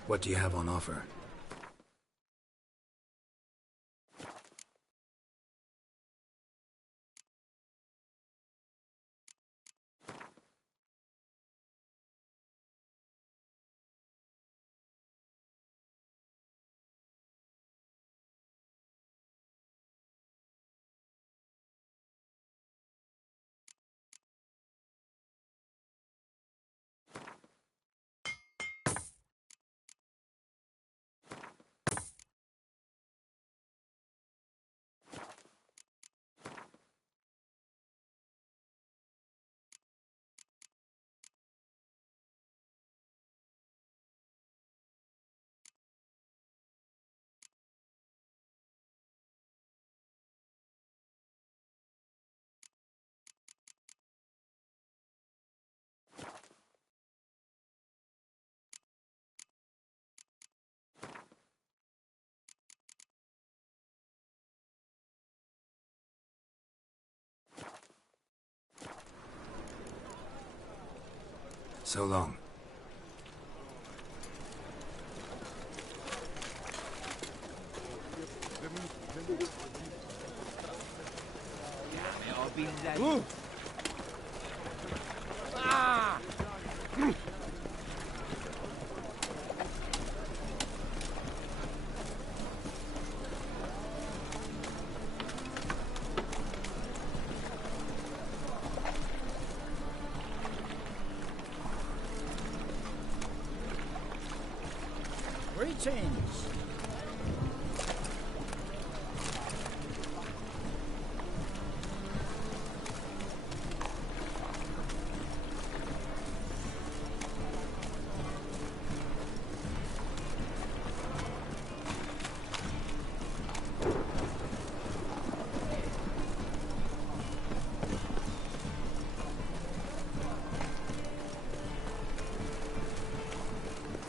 What do you have on offer? So long. I'll be ready. Ah! Greetings.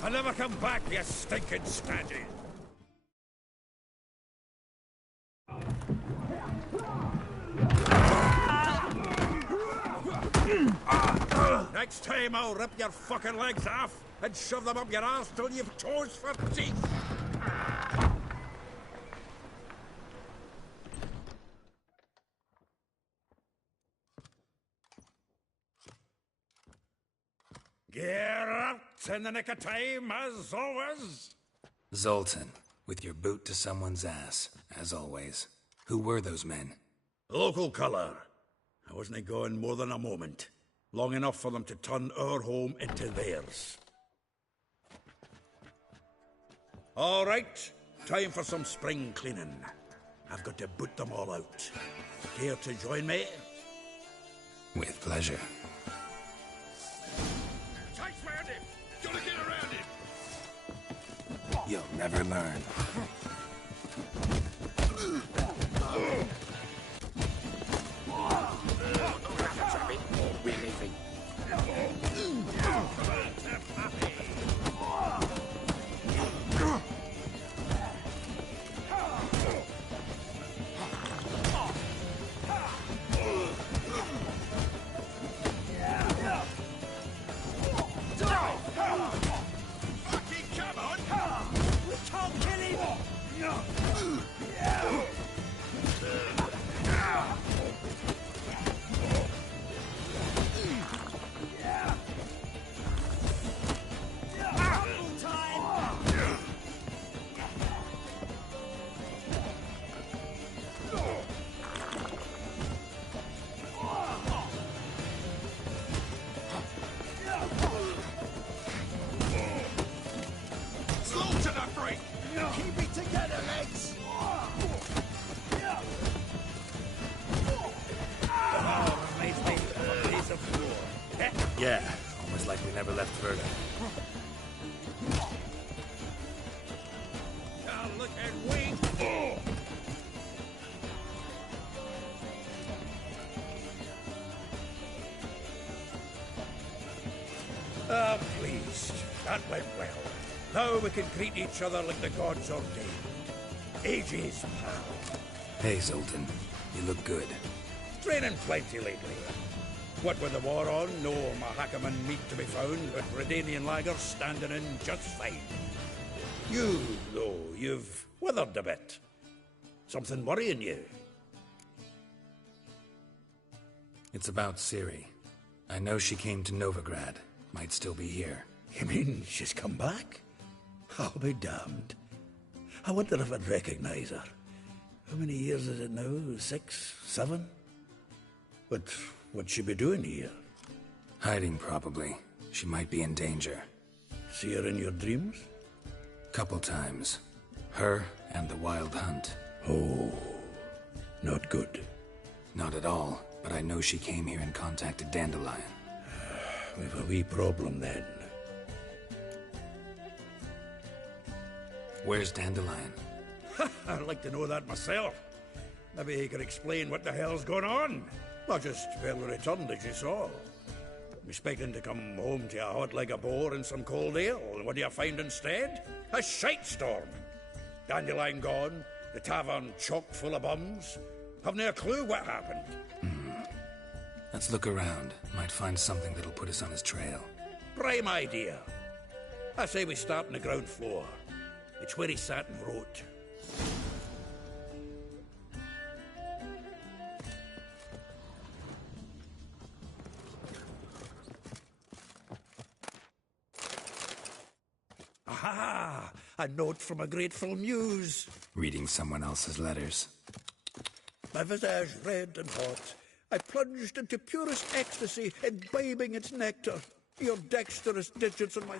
I'll never come back, you stinking staggy! Next time I'll rip your fucking legs off and shove them up your arse till you've toes for teeth! Get out in the nick of time, as always! Zoltan, with your boot to someone's ass, as always. Who were those men? Local colour. I wasn't gone more than a moment. Long enough for them to turn our home into theirs. All right, time for some spring cleaning. I've got to boot them all out. Care to join me? With pleasure. Gotta get around him! You'll never learn. Keep it together, legs! Yeah, almost like we never left Virgo. Now look at wing! Ah, pleased. That went well. Now we can greet each other like the gods ordained. Ages, pal. Hey, Zoltan. You look good. Training plenty lately. What with the war on, no Mahakaman meat to be found, but Redanian lagers standing in just fine. You, though, you've withered a bit. Something worrying you? It's about Ciri. I know she came to Novigrad. Might still be here. You mean she's come back? I'll be damned. I wonder if I'd recognize her. How many years is it now? 6, 7? But what'd she be doing here? Hiding, probably. She might be in danger. See her in your dreams? Couple times. Her and the Wild Hunt. Oh, not good. Not at all, but I know she came here and contacted Dandelion. We've a wee problem then. Where's Dandelion? I'd like to know that myself. Maybe he could explain what the hell's going on. Not just well returned as you saw. I'm expecting to come home to a hot like a boar and some cold ale, and what do you find instead? A shite storm. Dandelion gone, the tavern chock full of bums. Haven't a clue what happened. Let's look around. Might find something that'll put us on his trail. Prime idea. I say we start on the ground floor. It's where he sat and wrote. Aha! A note from a grateful muse. Reading someone else's letters. My visage red and hot, I plunged into purest ecstasy, imbibing its nectar. Your dexterous digits on my...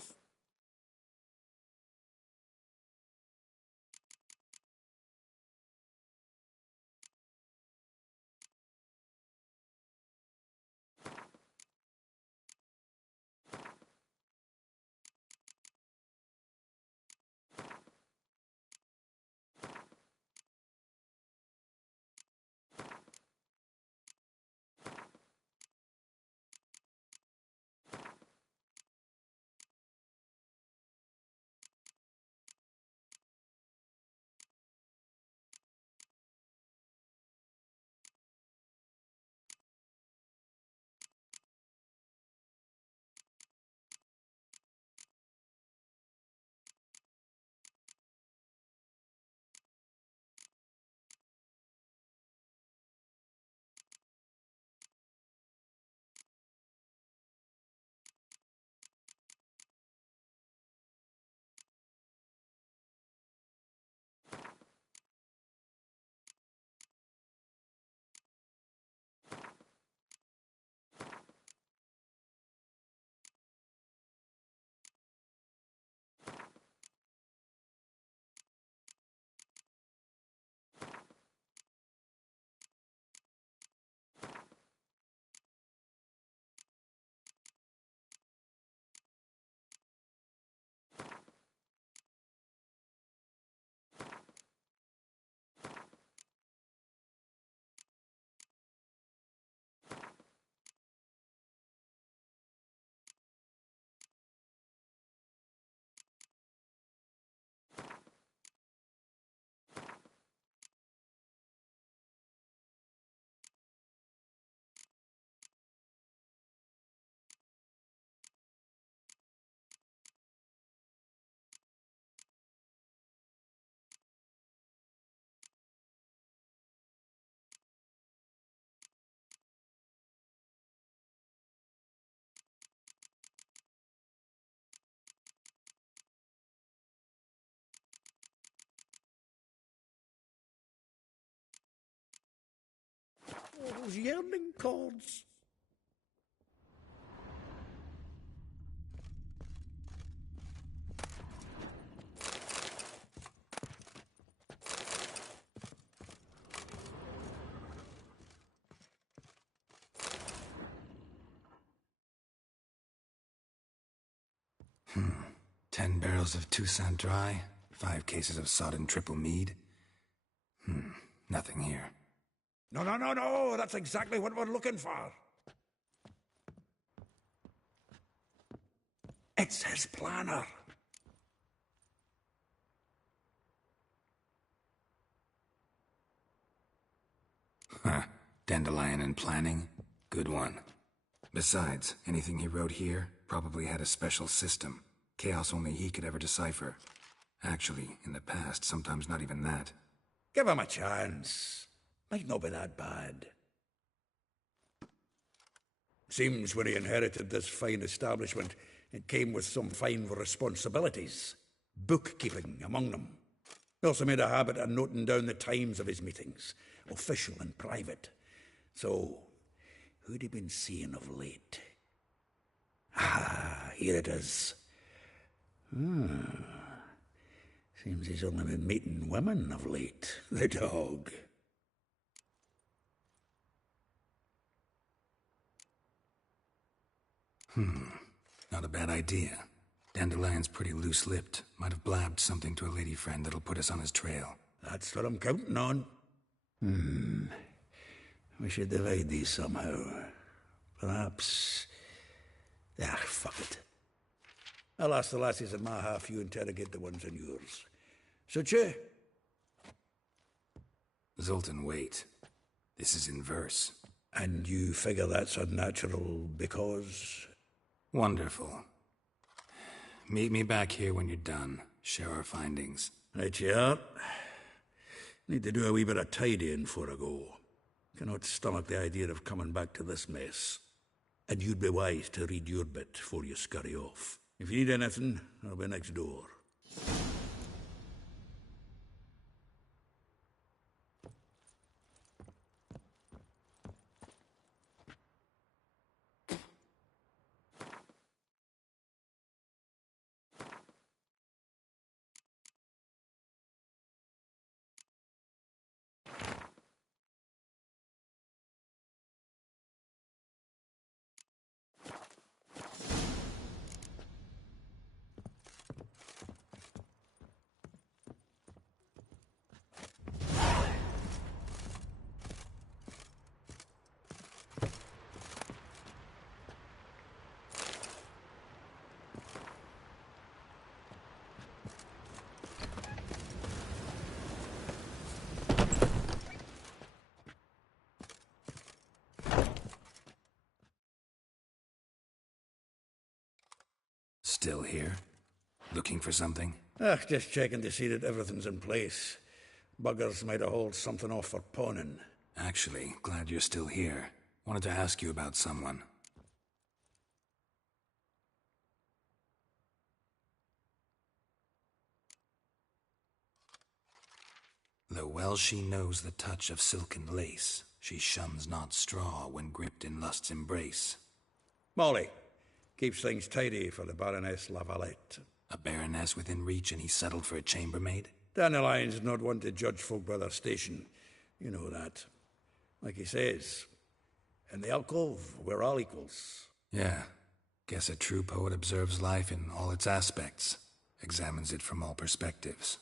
Oh, those yearning chords. Hmm. 10 barrels of Toussaint Dry, 5 cases of sodden triple mead. Nothing here. No, no, no, no! That's exactly what we're looking for. It's his planner. Huh. Dandelion and planning? Good one. Besides, anything he wrote here probably had a special system. Chaos only he could ever decipher. Actually, in the past, sometimes not even that. Give him a chance. Might not be that bad. Seems when he inherited this fine establishment, it came with some fine responsibilities. Bookkeeping among them. He also made a habit of noting down the times of his meetings, official and private. So, who'd he been seeing of late? Ah, here it is. Seems he's only been meeting women of late. The dog. Not a bad idea. Dandelion's pretty loose-lipped. Might have blabbed something to a lady friend that'll put us on his trail. That's what I'm counting on. We should divide these somehow. Perhaps... fuck it. I'll ask the lassies in my half, you interrogate the ones in yours. Suit you? Zoltan, wait. This is in verse. And you figure that's unnatural because... Wonderful. Meet me back here when you're done. Share our findings. Right you are. Need to do a wee bit of tidying before I go. Cannot stomach the idea of coming back to this mess. And you'd be wise to read your bit before you scurry off. If you need anything, I'll be next door. Still here? Looking for something? Just checking to see that everything's in place. Buggers might have hauled something off for pawning. Actually, glad you're still here. Wanted to ask you about someone. Though well she knows the touch of silken lace, she shuns not straw when gripped in lust's embrace. Molly. Keeps things tidy for the Baroness Lavalette. A baroness within reach and he settled for a chambermaid? Dandelion's not one to judge folk by their station. You know that. Like he says, in the alcove, we're all equals. Yeah. Guess a true poet observes life in all its aspects, examines it from all perspectives.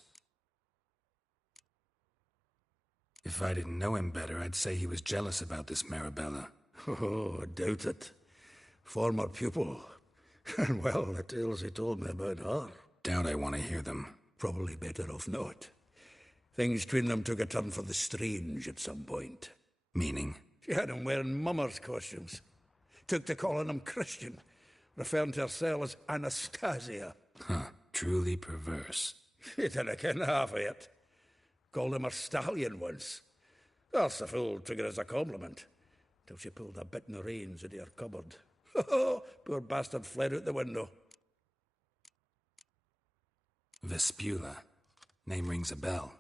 If I didn't know him better, I'd say he was jealous about this Marabella. Oh, I doubt it. Former pupil. And well, the tales he told me about her. Doubt I want to hear them. Probably better off not. Things between them took a turn for the strange at some point. Meaning? She had him wearing mummers' costumes. Took to calling him Christian, referring to herself as Anastasia. Truly perverse. She didn't ken half of it. Called him her stallion once. That's the fool took it as a compliment. Till she pulled a bit in the reins into her cupboard. Poor bastard fled out the window. Vespula. Name rings a bell.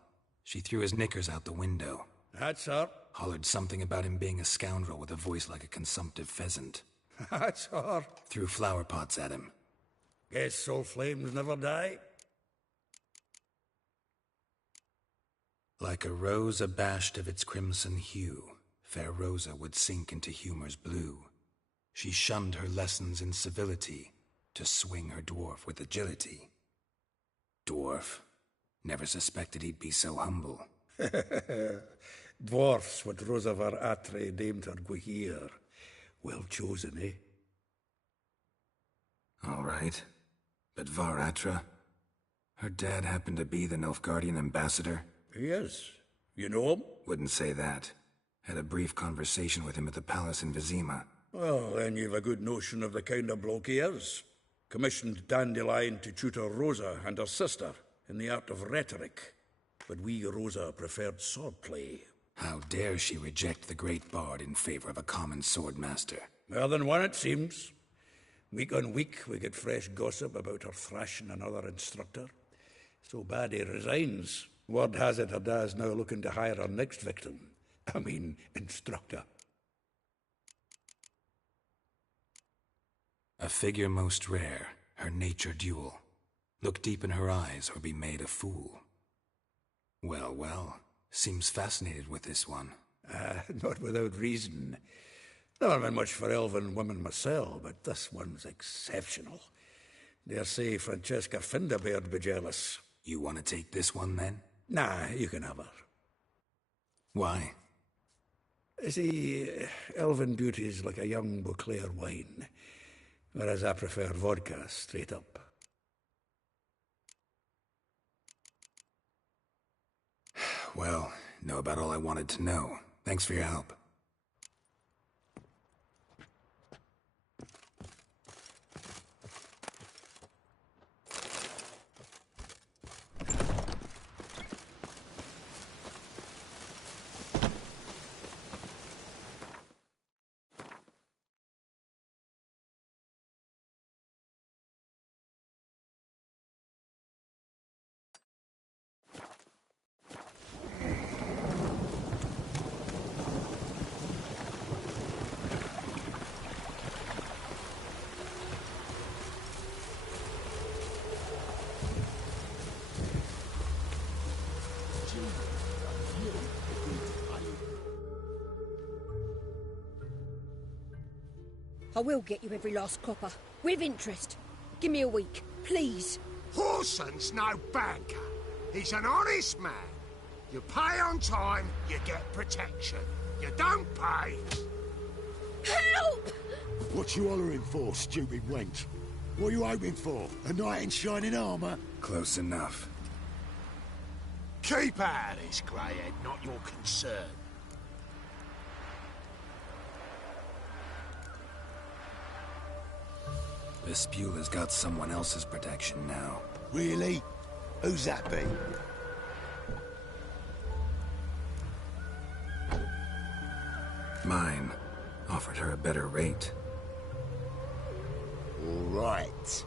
She threw his knickers out the window. That's her. Hollered something about him being a scoundrel with a voice like a consumptive pheasant. That's her. Threw flower pots at him. Guess soul flames never die. Like a rose abashed of its crimson hue, fair Rosa would sink into humor's blue. She shunned her lessons in civility to swing her dwarf with agility. Dwarf. Never suspected he'd be so humble. Dwarfs what Rosa var Atre named her Guihir. Well chosen, eh? All right. But Var Atra? Her dad happened to be the Nilfgaardian ambassador? He is. You know him? Wouldn't say that. Had a brief conversation with him at the palace in Vizima. Well, then you've a good notion of the kind of bloke he is. Commissioned Dandelion to tutor Rosa and her sister in the art of rhetoric. But we Rosa preferred swordplay. How dare she reject the great bard in favor of a common swordmaster? More than one, it seems. Week on week, we get fresh gossip about her thrashing another instructor. So bad he resigns. Word has it her dad's now looking to hire her next victim. I mean, instructor. A figure most rare, her nature dual. Look deep in her eyes or be made a fool. Well, well, seems fascinated with this one. Not without reason. Never been much for elven women myself, but this one's exceptional. Dare say Francesca Finderbeard'd be jealous. You want to take this one, then? Nah, you can have her. Why? See, elven beauty's like a young Beauclair wine, whereas I prefer vodka straight up. Well, know about all I wanted to know. Thanks for your help. I will get you every last copper, with interest. Give me a week, please. Horson's no banker. He's an honest man. You pay on time, you get protection. You don't pay... Help! What you hollering for, stupid wench? What are you hoping for? A knight in shining armour? Close enough. Keep out of this, greyhead, not your concern. This Beulah's got someone else's protection now. Really? Who's that be? Mine. Offered her a better rate. All right.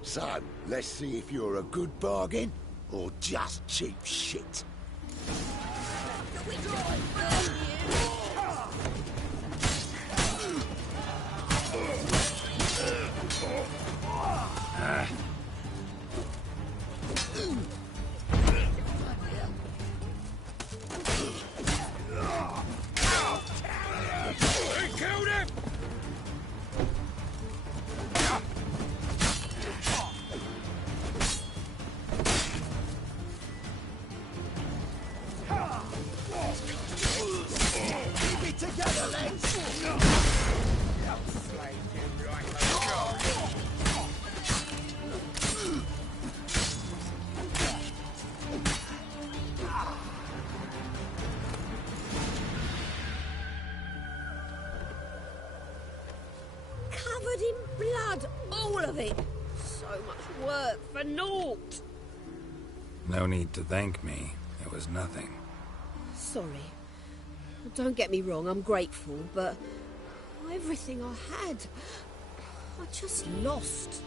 So, let's see if you're a good bargain or just cheap shit. Killed him! Keep it together, lads! Covered in blood, all of it. So much work for naught. No need to thank me. It was nothing. Sorry. Don't get me wrong, I'm grateful, but everything I had, I just lost.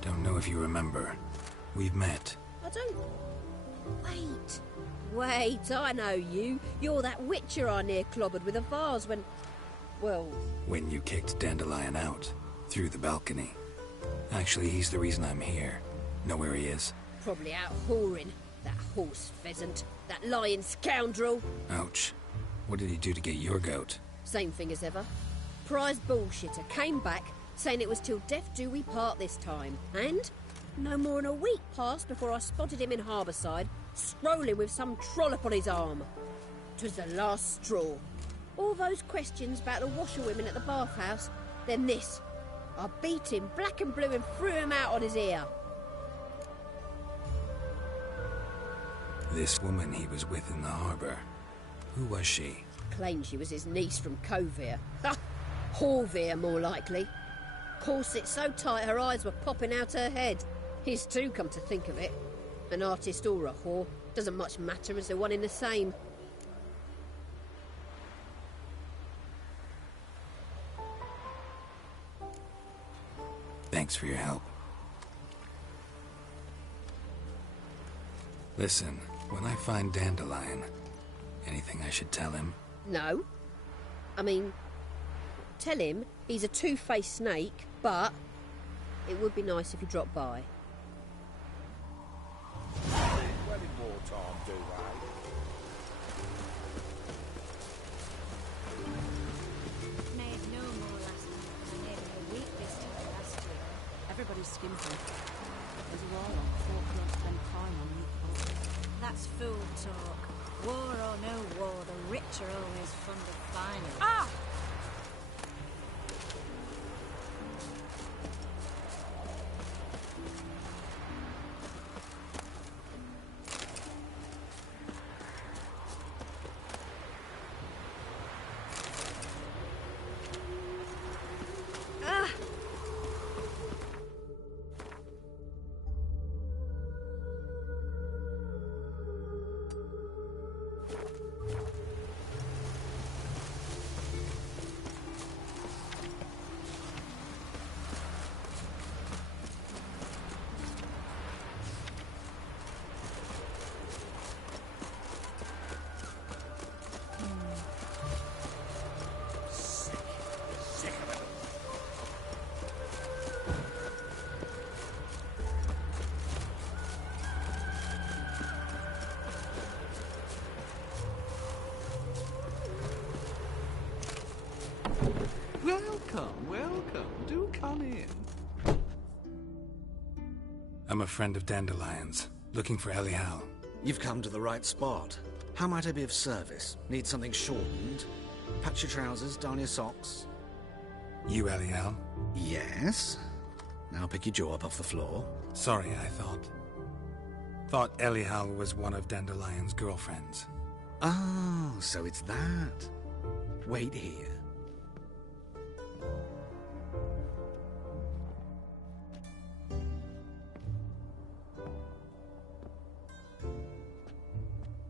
Don't know if you remember. We've met. I don't... Wait, I know you. You're that witcher I near clobbered with a vase when... Well... When you kicked Dandelion out. Through the balcony. Actually, he's the reason I'm here. Know where he is? Probably out whoring. That horse pheasant. That lying scoundrel. Ouch. What did he do to get your goat? Same thing as ever. Prize bullshitter came back, saying it was till death do we part this time. And no more than a week passed before I spotted him in Harbourside, strolling with some trollop on his arm. 'Twas the last straw. All those questions about the washerwomen at the bathhouse, then this. I beat him black and blue and threw him out on his ear. This woman he was with in the harbor. Who was she? Claimed she was his niece from Kovir. Ha! Horvir, more likely. Corset so tight her eyes were popping out her head. His too, come to think of it. An artist or a whore. Doesn't much matter as they're one in the same. Thanks for your help. Listen, when I find Dandelion, anything I should tell him? No. I mean, tell him he's a two-faced snake, but it would be nice if he dropped by. Well in wartime, do they? Made no more last night than I made in a week this time last year. Everybody's skimping. There's a war on. Folk don't spend time on meat. That's fool talk. War or no war, the rich are always fond of finance. Ah! Welcome, welcome. Do come in. I'm a friend of Dandelion's, looking for Elial. You've come to the right spot. How might I be of service? Need something shortened? Patch your trousers, darn your socks. You Elial? Yes. Now pick your jaw up off the floor. Sorry, I thought Elial was one of Dandelion's girlfriends. Oh, so it's that. Wait here.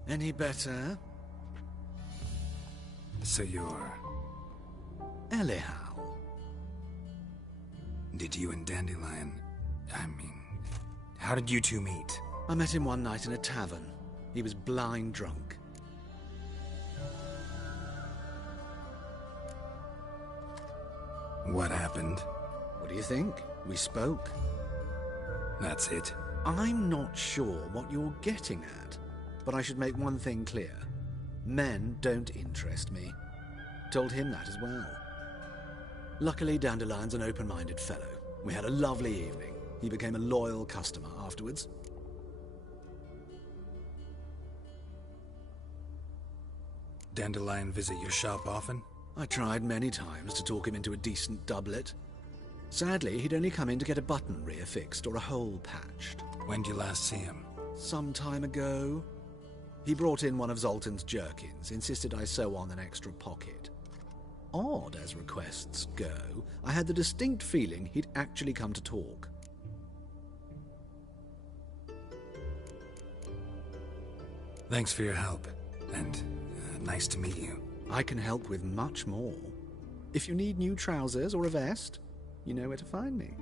Any better? So you're... Elial. Did you and Dandelion... how did you two meet? I met him one night in a tavern. He was blind drunk. What happened? What do you think? We spoke. That's it. I'm not sure what you're getting at, but I should make one thing clear. Men don't interest me. Told him that as well. Luckily, Dandelion's an open-minded fellow. We had a lovely evening. He became a loyal customer afterwards. Dandelion visit your shop often? I tried many times to talk him into a decent doublet. Sadly, he'd only come in to get a button reaffixed or a hole patched. When did you last see him? Some time ago. He brought in one of Zoltan's jerkins, insisted I sew on an extra pocket. Odd as requests go, I had the distinct feeling he'd actually come to talk. Thanks for your help, and nice to meet you. I can help with much more. If you need new trousers or a vest, you know where to find me.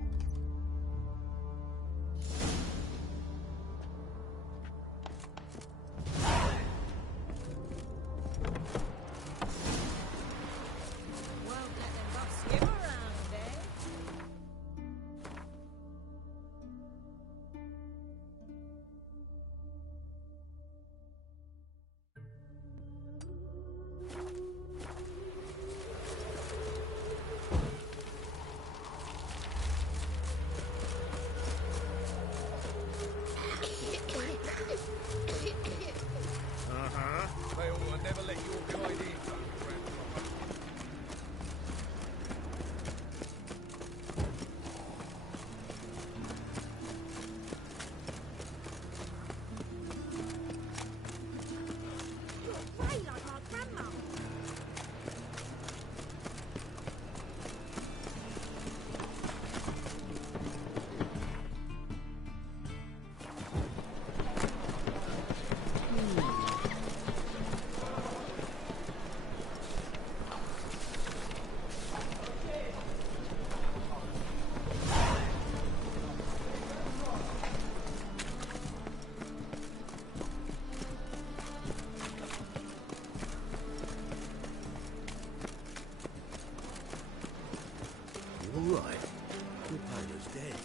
ahead.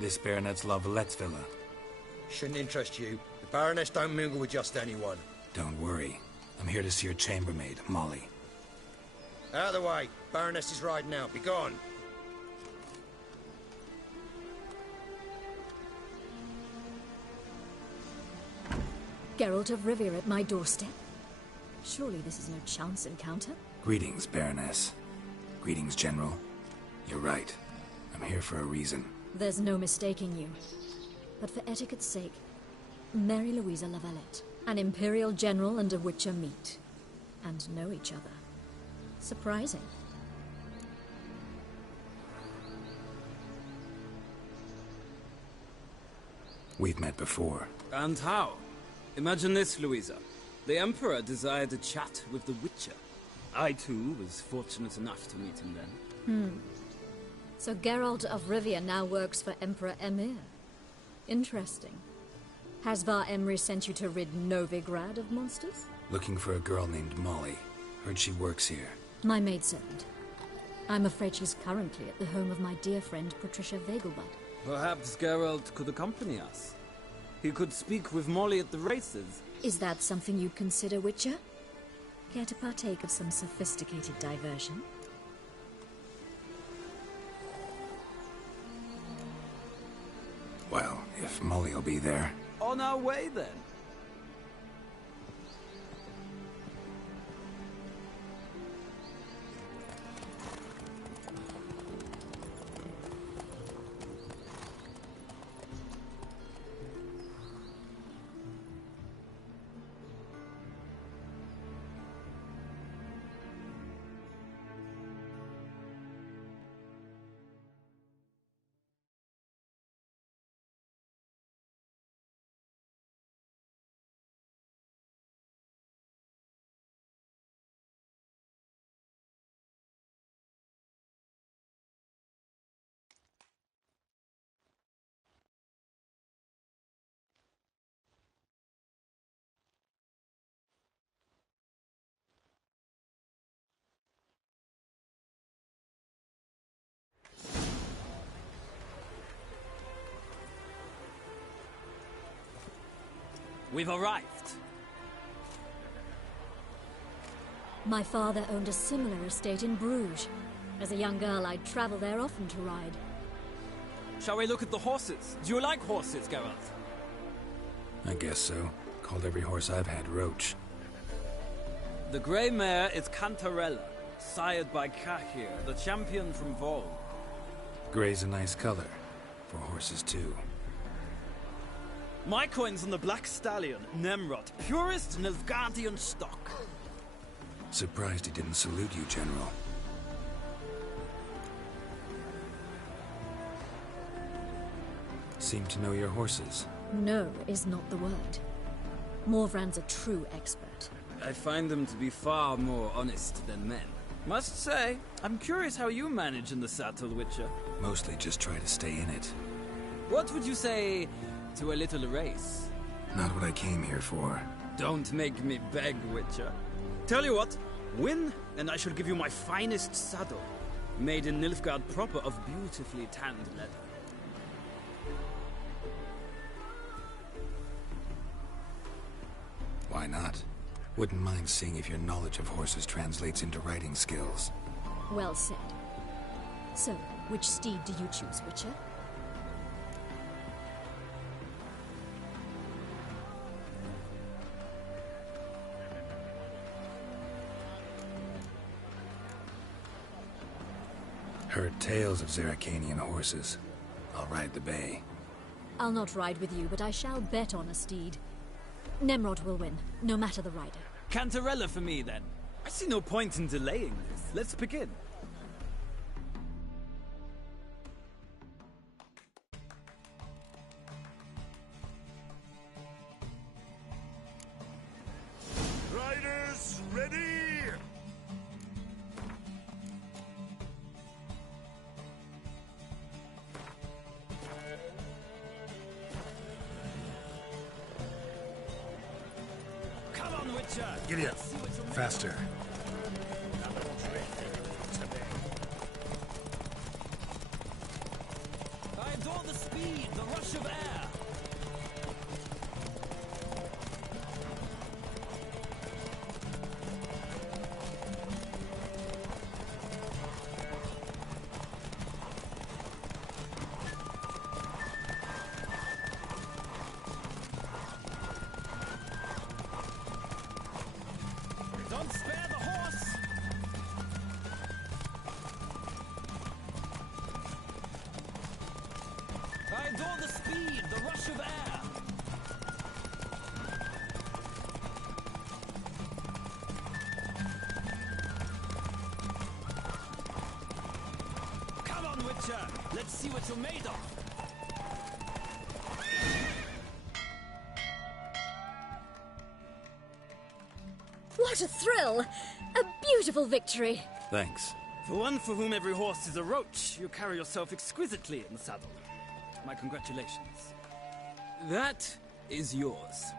This Baronet's La Vallette's villa. Shouldn't interest you. The Baroness don't mingle with just anyone. Don't worry. I'm here to see your chambermaid, Molly. Out of the way. Baroness is riding out. Be gone. Geralt of Rivia at my doorstep? Surely this is no chance encounter? Greetings, Baroness. Greetings, General. You're right. I'm here for a reason. There's no mistaking you. But for etiquette's sake, Mary Louisa La Valette, an Imperial General and a Witcher meet. And know each other. Surprising. We've met before. And how? Imagine this, Louisa. The Emperor desired a chat with the Witcher. I, too, was fortunate enough to meet him then. So Geralt of Rivia now works for Emperor Emir. Interesting. Has Var Emry sent you to rid Novigrad of monsters? Looking for a girl named Molly. Heard she works here. My maidservant. I'm afraid she's currently at the home of my dear friend Patricia Vegelbud. Perhaps Geralt could accompany us. He could speak with Molly at the races. Is that something you'd consider, Witcher? Care to partake of some sophisticated diversion? Well, if Molly'll be there. On our way, then. We've arrived. My father owned a similar estate in Bruges. As a young girl, I'd travel there often to ride. Shall we look at the horses? Do you like horses, Geralt? I guess so. Called every horse I've had Roach. The grey mare is Cantarella, sired by Cahir, the champion from Vol. Grey's a nice color. For horses, too. My coin's on the Black Stallion, Nemrod, purest Nilfgaardian stock. Surprised he didn't salute you, General. Seem to know your horses. No is not the word. Morvran's a true expert. I find them to be far more honest than men. Must say, I'm curious how you manage in the saddle, Witcher. Mostly just try to stay in it. What would you say to a little race? Not what I came here for. Don't make me beg, Witcher. Tell you what, win, and I shall give you my finest saddle. Made in Nilfgaard proper of beautifully tanned leather. Why not? Wouldn't mind seeing if your knowledge of horses translates into riding skills. Well said. So, which steed do you choose, Witcher? Heard tales of Zeracanian horses. I'll ride the bay. I'll not ride with you, but I shall bet on a steed. Nemrod will win, no matter the rider. Cantarella for me, then. I see no point in delaying this. Let's begin. Riders, ready! Come on, Witcher! Giddy up. Faster. I adore the speed, the rush of air. Don't spare the horse! I adore the speed, the rush of air. Come on, Witcher! Let's see what you're made of! What a thrill! A beautiful victory! Thanks. For one for whom every horse is a roach, you carry yourself exquisitely in the saddle. My congratulations. That is yours.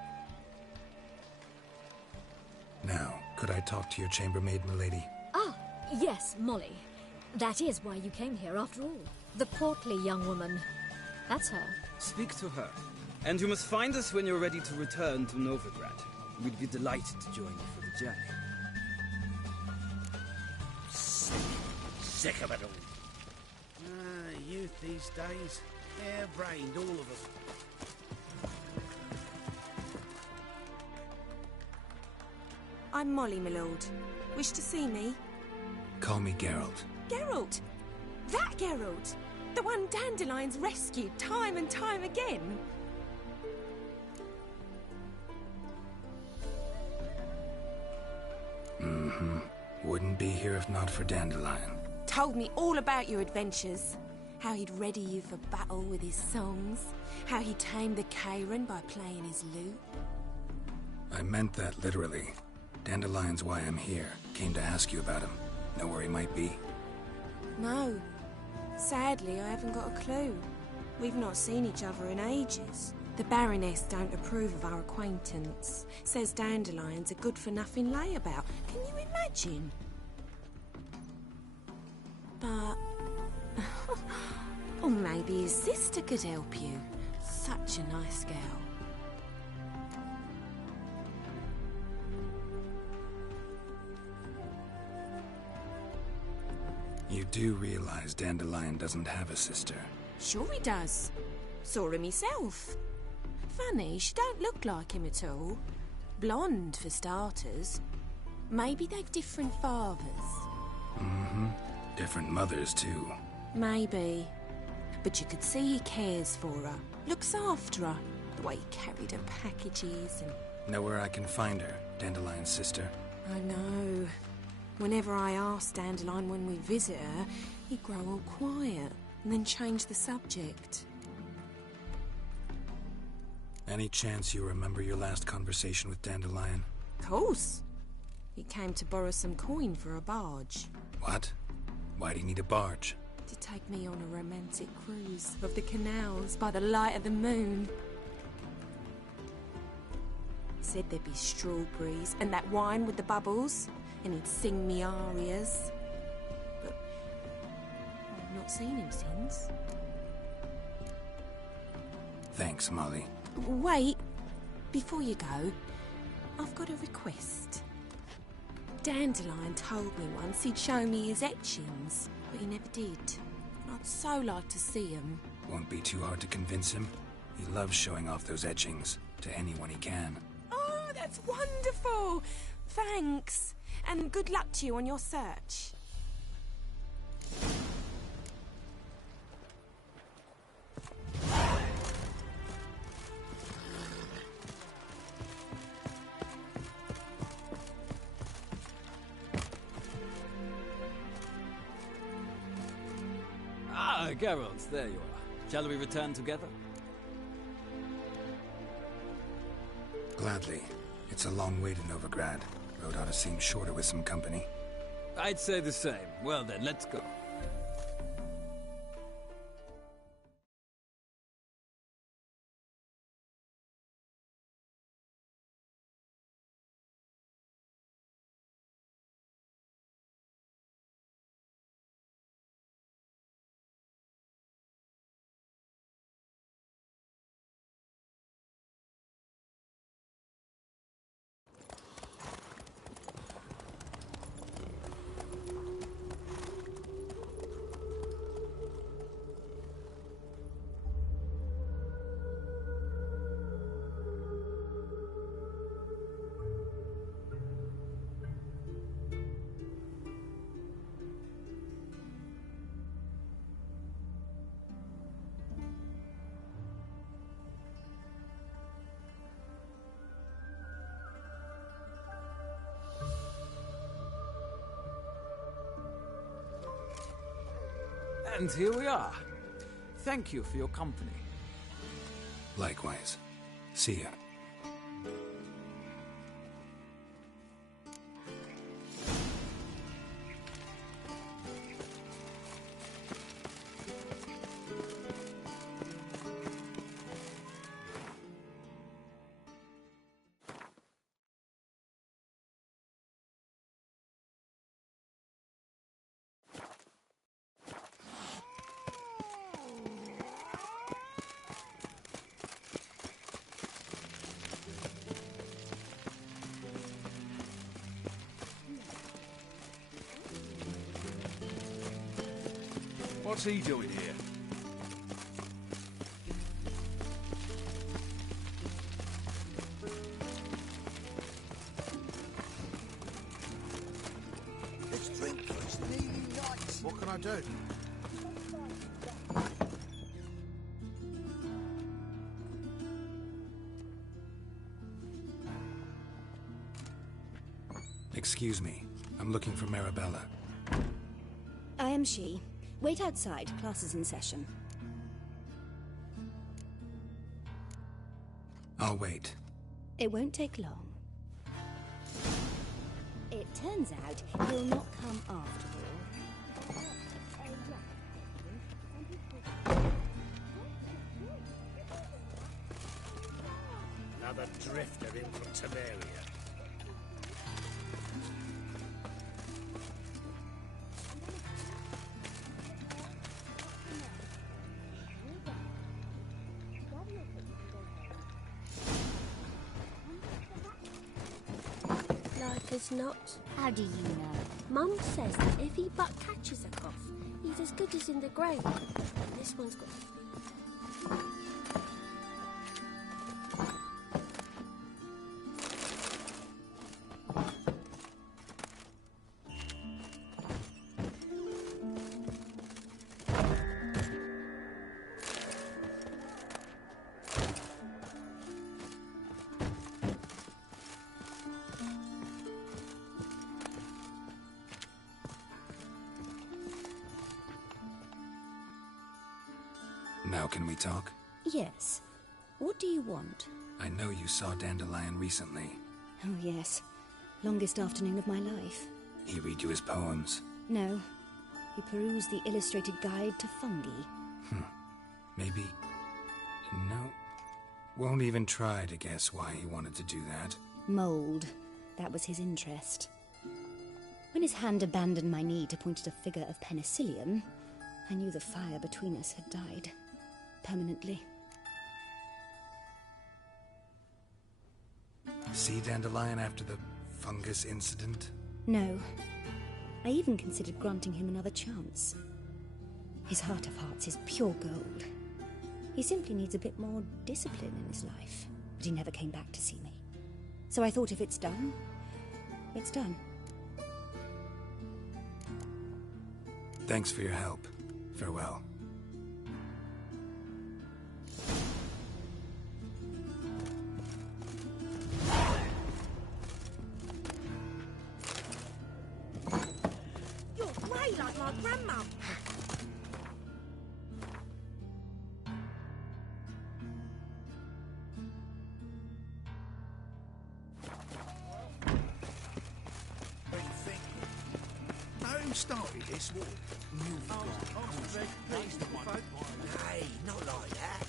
Now, could I talk to your chambermaid, milady? Ah, yes, Molly. That is why you came here, after all. The portly young woman. That's her. Speak to her. And you must find us when you're ready to return to Novigrad. We'd be delighted to join you for the journey. Sick of it all. Youth these days. Hair-brained, all of us. I'm Molly, my lord. Wish to see me? Call me Geralt. Geralt! That Geralt! The one Dandelion's rescued time and time again! Mm-hmm. Wouldn't be here if not for Dandelion. Told me all about your adventures. How he'd ready you for battle with his songs. How he tamed the Kairan by playing his lute. I meant that literally. Dandelion's why I'm here. Came to ask you about him. Know where he might be? No. Sadly, I haven't got a clue. We've not seen each other in ages. The Baroness don't approve of our acquaintance. Says Dandelion's a good-for-nothing layabout. Can you imagine? But... or maybe his sister could help you. Such a nice girl. You do realize Dandelion doesn't have a sister? Sure he does. Saw him himself. Funny, she don't look like him at all. Blonde, for starters. Maybe they've different fathers. Mm-hmm. Different mothers, too. Maybe. But you could see he cares for her. Looks after her. The way he carried her packages and... Know where I can find her, Dandelion's sister? I know. Whenever I ask Dandelion when we visit her, he'd grow all quiet and then change the subject. Any chance you remember your last conversation with Dandelion? Course. He came to borrow some coin for a barge. What? Why do you need a barge? To take me on a romantic cruise of the canals by the light of the moon. Said there'd be strawberries and that wine with the bubbles, and he'd sing me arias. But I've not seen him since. Thanks, Molly. Wait, before you go, I've got a request. Dandelion told me once he'd show me his etchings, but he never did. And I'd so like to see him. Won't be too hard to convince him. He loves showing off those etchings to anyone he can. Oh, that's wonderful! Thanks, and good luck to you on your search. Geralt, there you are. Shall we return together? Gladly. It's a long way to Novigrad. Road ought to seem shorter with some company. I'd say the same. Well then, let's go. And here we are. Thank you for your company. Likewise. See ya. What's he doing here? Let's drink. It's nearly night. What can I do? Excuse me. I'm looking for Marabella. I am she. Wait outside. Class is in session. I'll wait. It won't take long. It turns out he'll not come after all. Another drifter in from Temeria. As not. How do you know? Mum says that if he but catches a cough, he's as good as in the grave. This one's got to be. Now can we talk? Yes. What do you want? I know you saw Dandelion recently. Oh, yes. Longest afternoon of my life. He read you his poems? No. He perused the illustrated guide to fungi. Maybe... No. Won't even try to guess why he wanted to do that. Mold. That was his interest. When his hand abandoned my knee to point at a figure of penicillium, I knew the fire between us had died. Permanently. See Dandelion after the fungus incident? No. I even considered granting him another chance. His heart of hearts is pure gold. He simply needs a bit more discipline in his life. But he never came back to see me. So I thought if it's done, it's done. Thanks for your help. Farewell. You're grey like my grandma. Who started this war? You've got Nay, not like that.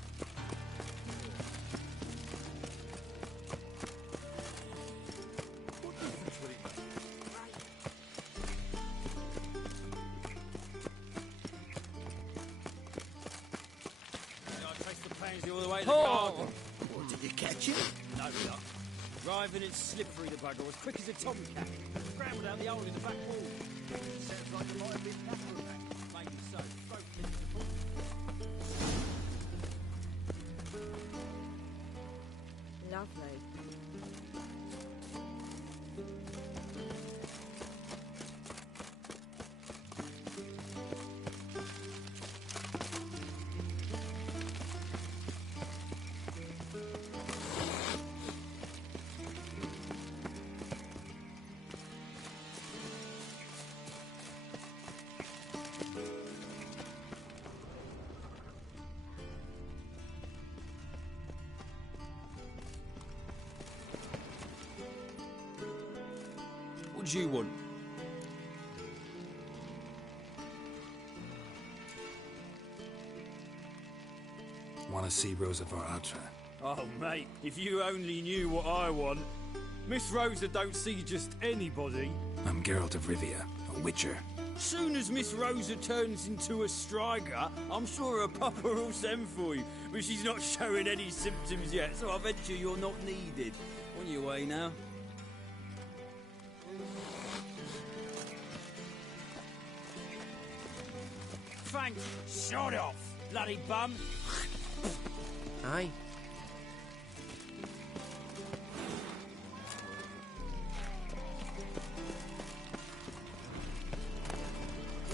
All the way to the Oh! garden. What, did you catch him? No, not. Driving it slippery, the bugger, as quick as a tomcat. Scrambled out the hole in the back wall. Sounds like there might have been cattle attack. Maybe so. Throat clipped the foot. Lovely. What do you want? Want to see Rosa for Atra? Oh, mate, if you only knew what I want. Miss Rosa don't see just anybody. I'm Geralt of Rivia, a witcher. Soon as Miss Rosa turns into a striker, I'm sure her papa will send for you. But she's not showing any symptoms yet, so I venture you're not needed. On your way now. Thanks. Shut off, bloody bum. Aye.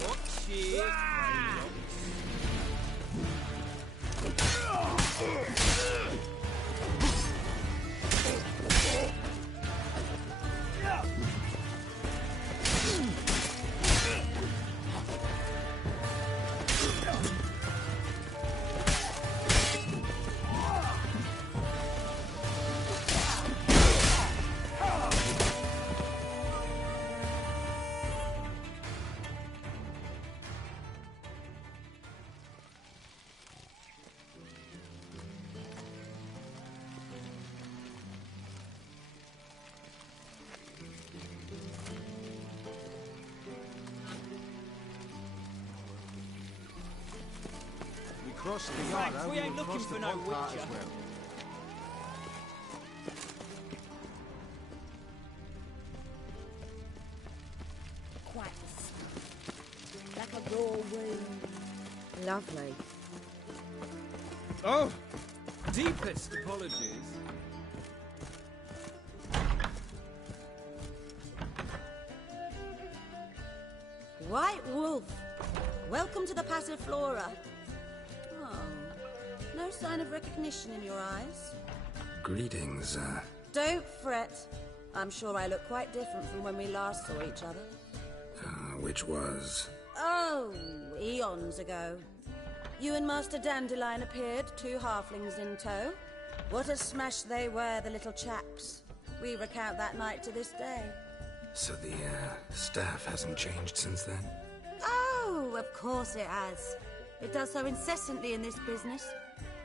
Watch it. Across the Thanks, yard, we ain't looking for no witcher. as well. Quite the like a raw wound. Lovely. Oh, deepest apologies. White Wolf, welcome to the Passiflora. Oh, no sign of recognition in your eyes. Greetings, Don't fret. I'm sure I look quite different from when we last saw each other. which was... Oh, eons ago. You and Master Dandelion appeared, 2 halflings in tow. What a smash they were, the little chaps. We recount that night to this day. So the, staff hasn't changed since then? Oh, of course it has. It does so incessantly in this business.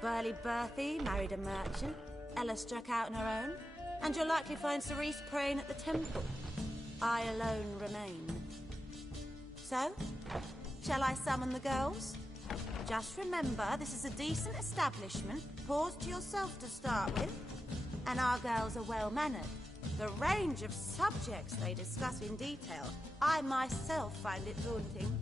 Burly Berthy married a merchant. Ella struck out on her own. And you'll likely find Cerise praying at the temple. I alone remain. So, shall I summon the girls? Just remember, this is a decent establishment. Pause to yourself to start with. And our girls are well-mannered. The range of subjects they discuss in detail, I myself find it daunting.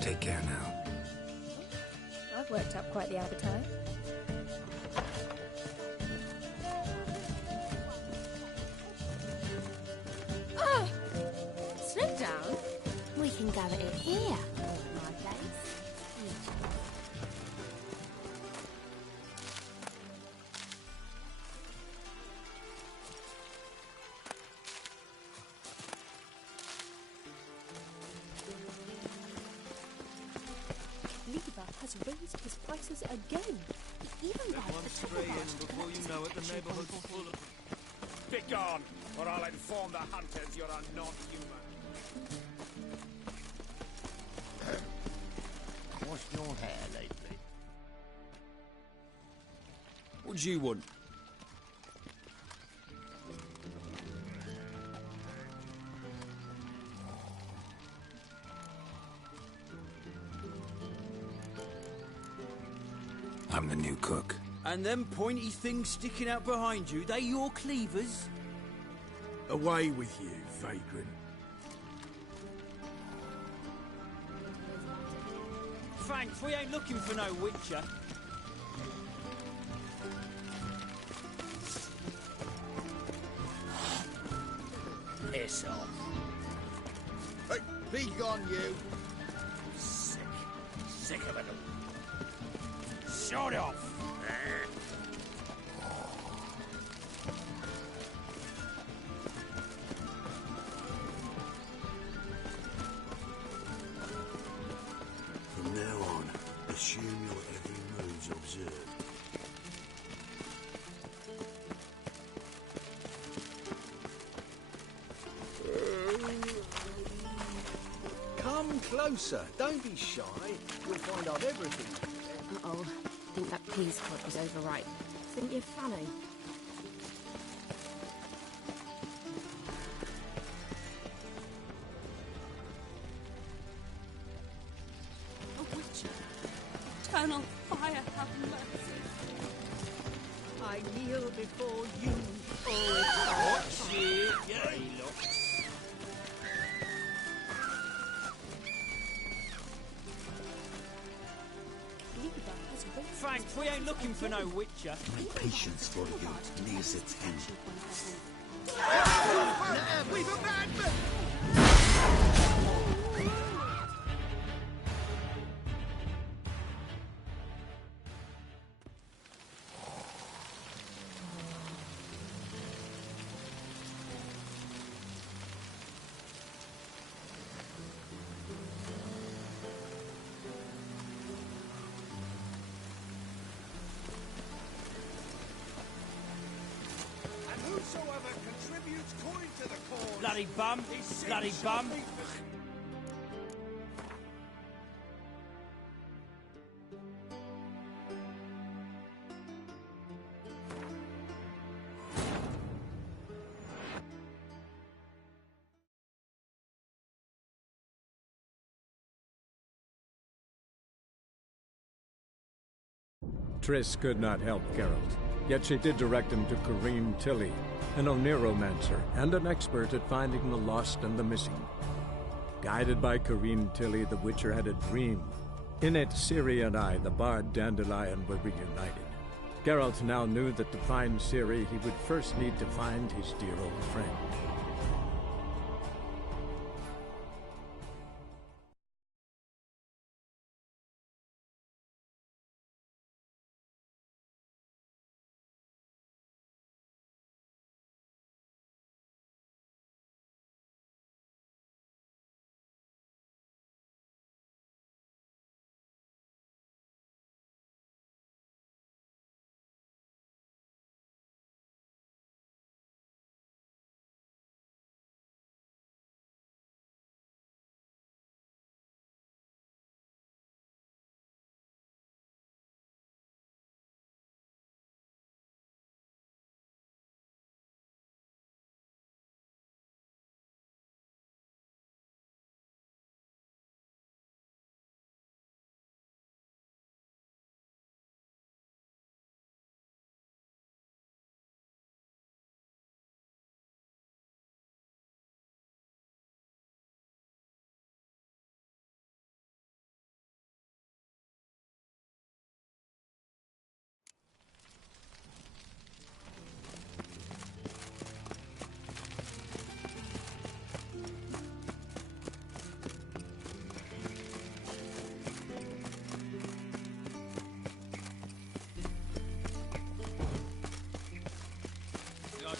Take care now. I've worked up quite the appetite. Oh! Slow down. We can go at it here. My place. Lever has raised his prices again. He even Let one stray in before you know it, the neighborhood's full of them. Begone, or I'll inform the hunters you're a non-human. Washed your hair lately? What do you want? I'm the new cook. And them pointy things sticking out behind you, they your cleavers? Away with you, vagrant. Thanks, we ain't looking for no witcher. Piss off. Hey, be gone, you! Sick. Sick of it all. Shut off! From now on, assume your every move's observed. Come closer. Don't be shy. You'll find out everything. Uh-oh. Think that peas pod was overripe. Think you're funny? A witcher. Eternal fire, have mercy. I kneel before you. Oh, it's Shit, yeah, he looks. Thanks, we ain't looking for no witcher. My patience for you nears its end. We've abandoned! Whosoever contributes coin to the cause. Bloody bum! Bloody bum! Triss could not help Geralt, yet she did direct him to Kareem Tilly, an Oniromancer and an expert at finding the lost and the missing. Guided by Kareem Tilly, the Witcher had a dream. In it, Ciri and I, the bard Dandelion, were reunited. Geralt now knew that to find Ciri, he would first need to find his dear old friend.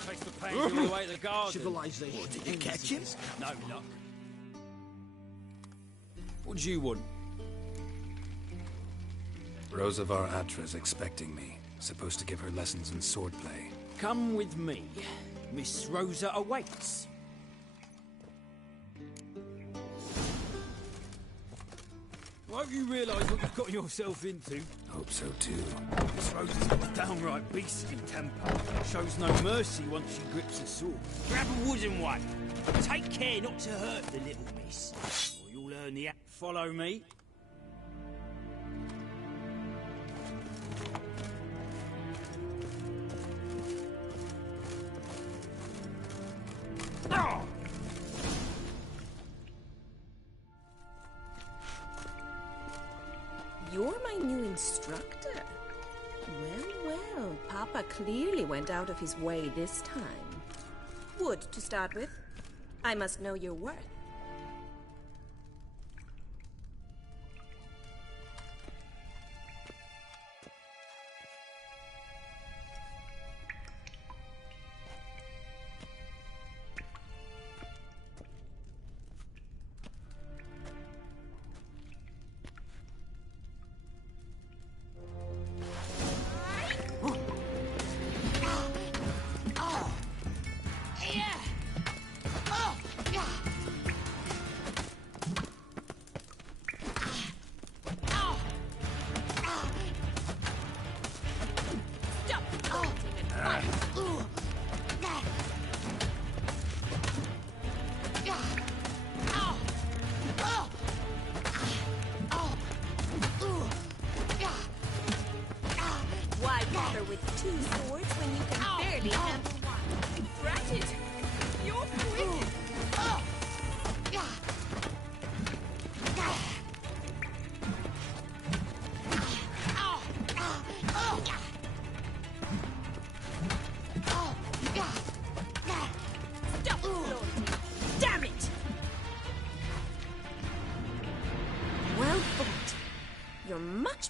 Chase the pains all the way to the garden. Civilization. Did you catch him? No luck. What do you want? Rosavar Atra's expecting me. Supposed to give her lessons in swordplay. Come with me. Miss Rosa awaits. I hope you realise what you've got yourself into. Hope so too. Miss Rosa's got a downright beastly temper. Shows no mercy once she grips a sword. Grab a wooden one. Take care not to hurt the little miss, or you'll learn the act. Follow me. Ah! You're my new instructor. Well, Papa clearly went out of his way this time. Wood, to start with. I must know your worth.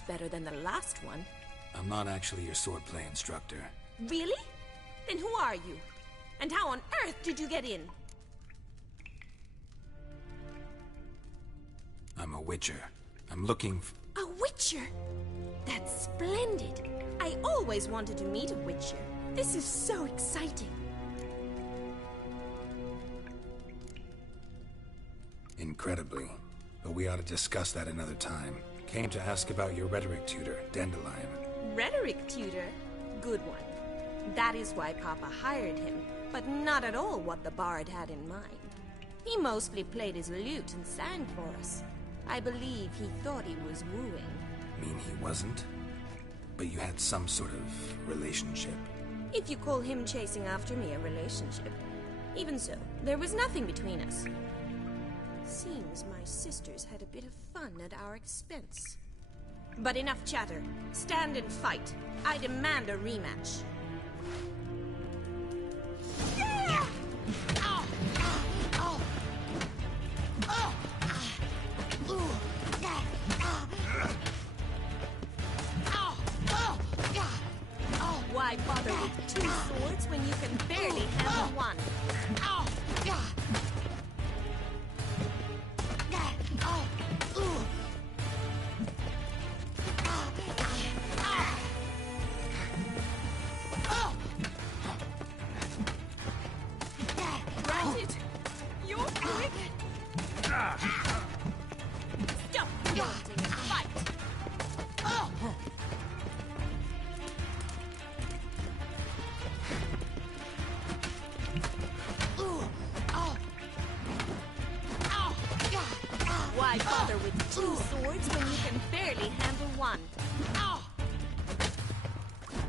Better than the last one. I'm not actually your swordplay instructor. Really? Then who are you? And how on earth did you get in? I'm a witcher. I'm looking A witcher? That's splendid. I always wanted to meet a witcher. This is so exciting. Incredibly. But we ought to discuss that another time. Came to ask about your rhetoric tutor, Dandelion. Rhetoric tutor? Good one. That is why Papa hired him, but not at all what the bard had in mind. He mostly played his lute and sang for us. I believe he thought he was wooing. Mean he wasn't? But you had some sort of relationship. If you call him chasing after me a relationship. Even so, there was nothing between us. Seems my sisters had a bit of fun at our expense. But enough chatter. Stand and fight. I demand a rematch. Yeah! Ow! Ow! Ow! Oh! Ooh! Yeah! Ow! Oh! Yeah! Oh! Why bother with two swords when you can barely handle one? Ow! Yeah! Why bother with two swords when you can barely handle one? Ow!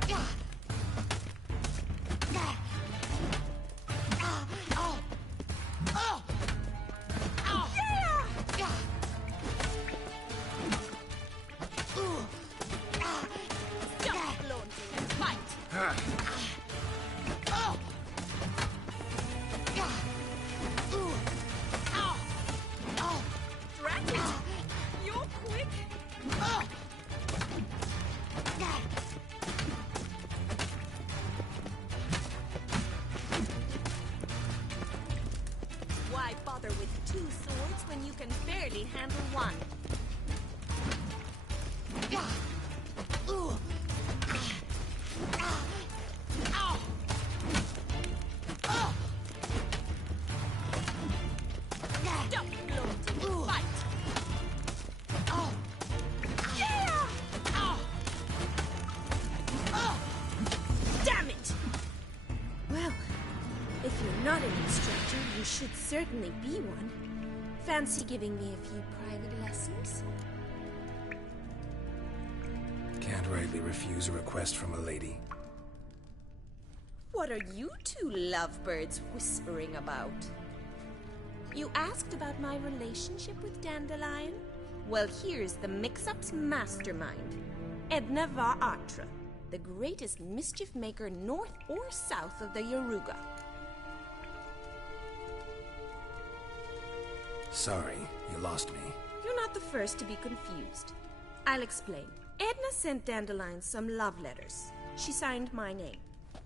Yeah! Yeah! Oh! Oh! Oh! Yeah! Yeah! Ooh! Stop flaunting and fight! Oh! Yeah! Ooh! Ow! Oh! Drat it! You're quick! Oh! Yeah! Why bother with two swords when you can barely handle one? Yeah! Ooh! Ow! should certainly be one. Fancy giving me a few private lessons? Can't rightly refuse a request from a lady. What are you two lovebirds whispering about? You asked about my relationship with Dandelion? Well, here's the mix-up's mastermind. Edna var Atra, the greatest mischief maker north or south of the Yaruga. Sorry, you lost me. You're not the first to be confused. I'll explain. Edna sent Dandelion some love letters. She signed my name.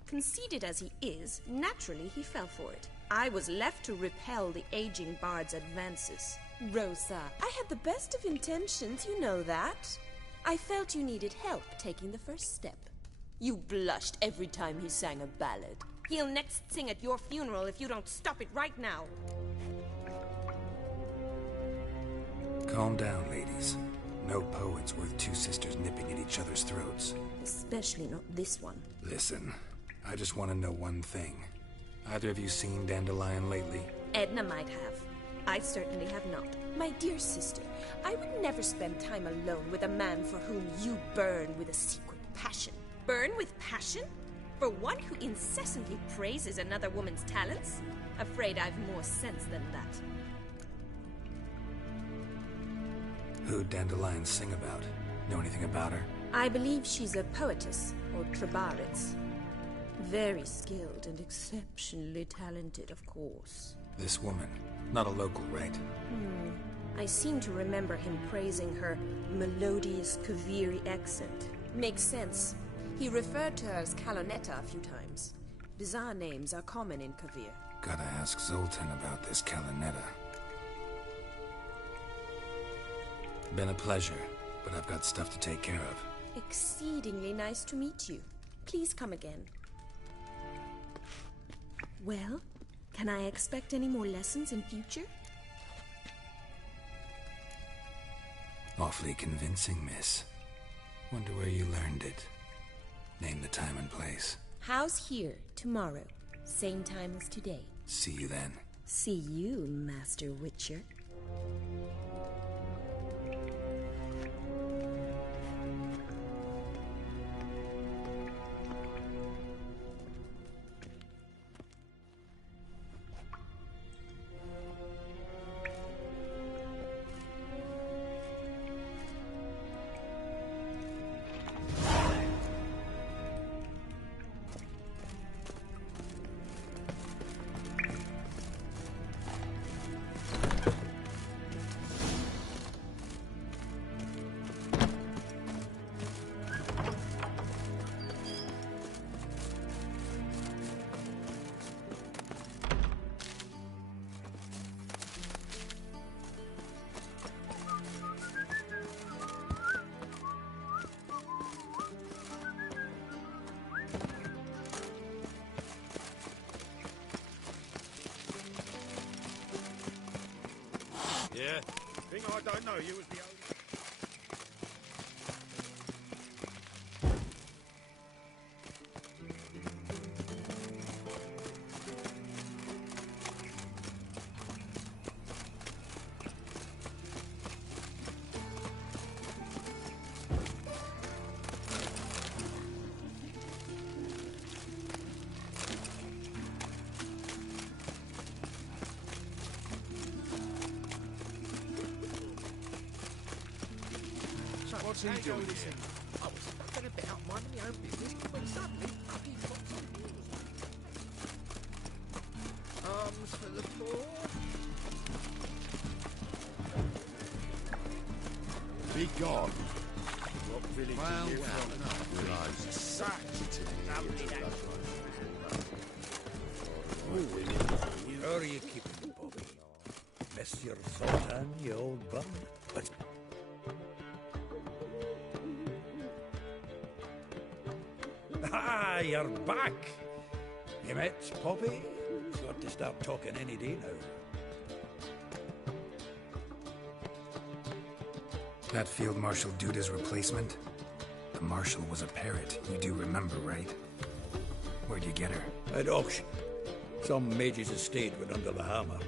Conceited as he is, naturally he fell for it. I was left to repel the aging bard's advances. Rosa, I had the best of intentions, you know that. I felt you needed help taking the first step. You blushed every time he sang a ballad. He'll next sing at your funeral if you don't stop it right now. Calm down, ladies. No poet's worth two sisters nipping at each other's throats. Especially not this one. Listen, I just want to know one thing. Either of you seen Dandelion lately? Edna might have. I certainly have not. My dear sister, I would never spend time alone with a man for whom you burn with a secret passion. Burn with passion? For one who incessantly praises another woman's talents? Afraid I've more sense than that. Who'd Dandelion sing about? Know anything about her? I believe she's a poetess, or trebarets. Very skilled and exceptionally talented, of course. This woman. Not a local, right? I seem to remember him praising her melodious Kaviri accent. Makes sense. He referred to her as Kalonetta a few times. Bizarre names are common in Kavir. Gotta ask Zoltan about this Kalonetta. Been a pleasure, but I've got stuff to take care of. Exceedingly nice to meet you. Please come again. Well, can I expect any more lessons in future? Awfully convincing, miss. Wonder where you learned it. Name the time and place. House here, tomorrow. Same time as today. See you then. See you, Master Witcher. Yeah, thing I don't know, you was the only... What's he doing here? I was fucking about minding my own business when suddenly up he pops in. Arms for the poor. Be gone. What village Well, are you well, from? no, realize. Such lovely that. How are you keeping, Bobby? Monsieur Sultan, you old bum? But ah, you're back. You met Poppy? Got to start talking any day now. That Field Marshal Duda's replacement? The Marshal was a parrot. You do remember, right? Where'd you get her? At auction. Some mage's estate went under the hammer.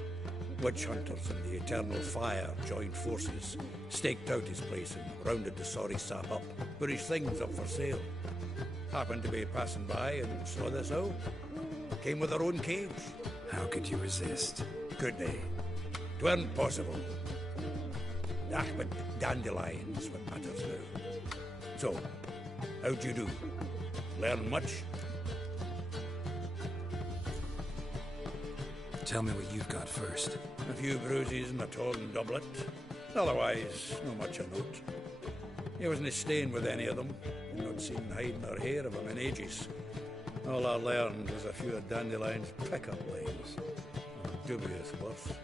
Witch hunters and the Eternal Fire joined forces, staked out his place and rounded the sorry sap up, put his things up for sale. Happened to be passing by and saw this out. Came with their own cage. How could you resist? Could they? 'Tweren't possible. But dandelions what matters now. So, how'd you do? Learn much? Tell me what you've got first. A few bruises and a torn doublet. Otherwise, not much of note. He wasn't staying with any of them. Not seen hide nor hair of him in ages. All I learned was a few of Dandelion's pick-up lines. Dubious worth.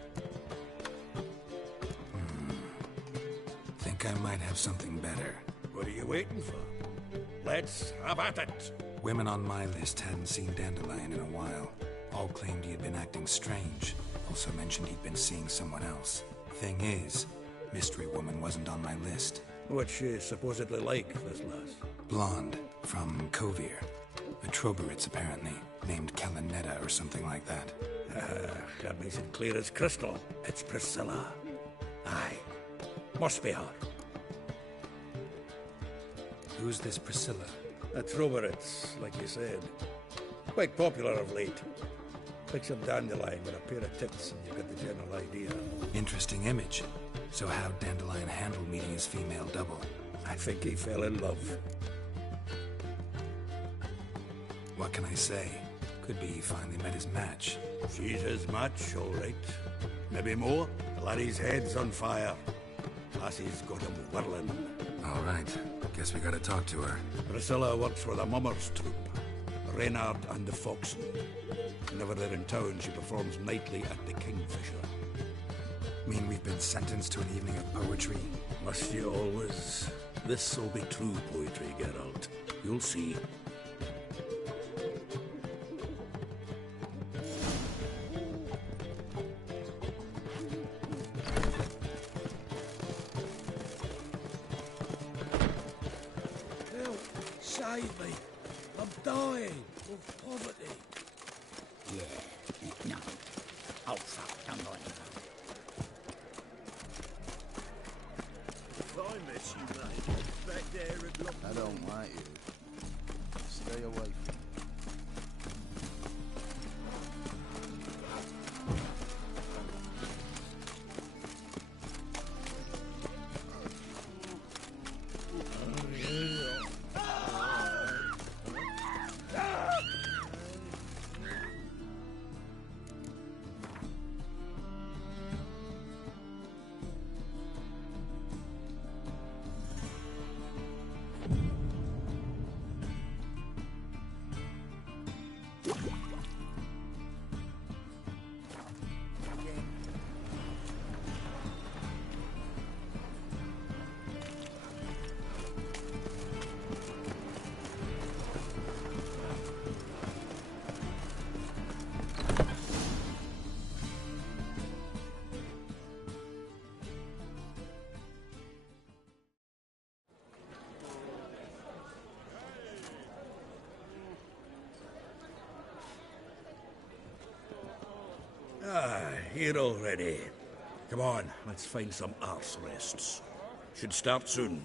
Think I might have something better. What are you waiting for? Let's have at it. Women on my list hadn't seen Dandelion in a while. All claimed he had been acting strange. Also mentioned he'd been seeing someone else. Thing is, Mystery Woman wasn't on my list. What's she supposedly like, this lass? Blonde, from Kovir. A Troberitz, apparently, named Kalanetta or something like that. That makes it clear as crystal. It's Priscilla. Aye. Must be her. Who's this Priscilla? A Troberitz, like you said. Quite popular of late. Picture Dandelion with a pair of tits and you get the general idea. Interesting image. So how'd Dandelion handle meeting his female double? I think he fell in love. What can I say? Could be he finally met his match. She's his match, all right. Maybe more. The laddie's head's on fire. Lassie's got him whirling. All right. Guess we gotta talk to her. Priscilla works for the Mummers troupe. Reynard and the Foxen. Whenever they're in town, she performs nightly at the Kingfisher. Mean we've been sentenced to an evening of poetry? Must you always? This'll be true poetry, Geralt. You'll see. Help! Save me! I'm dying of poverty. Yeah, no. Oh, fuck, I'm right. If I miss you, mate, back there at Lock. I don't want you. Stay away from me. Here already. Come on, let's find some arse rests. Should start soon.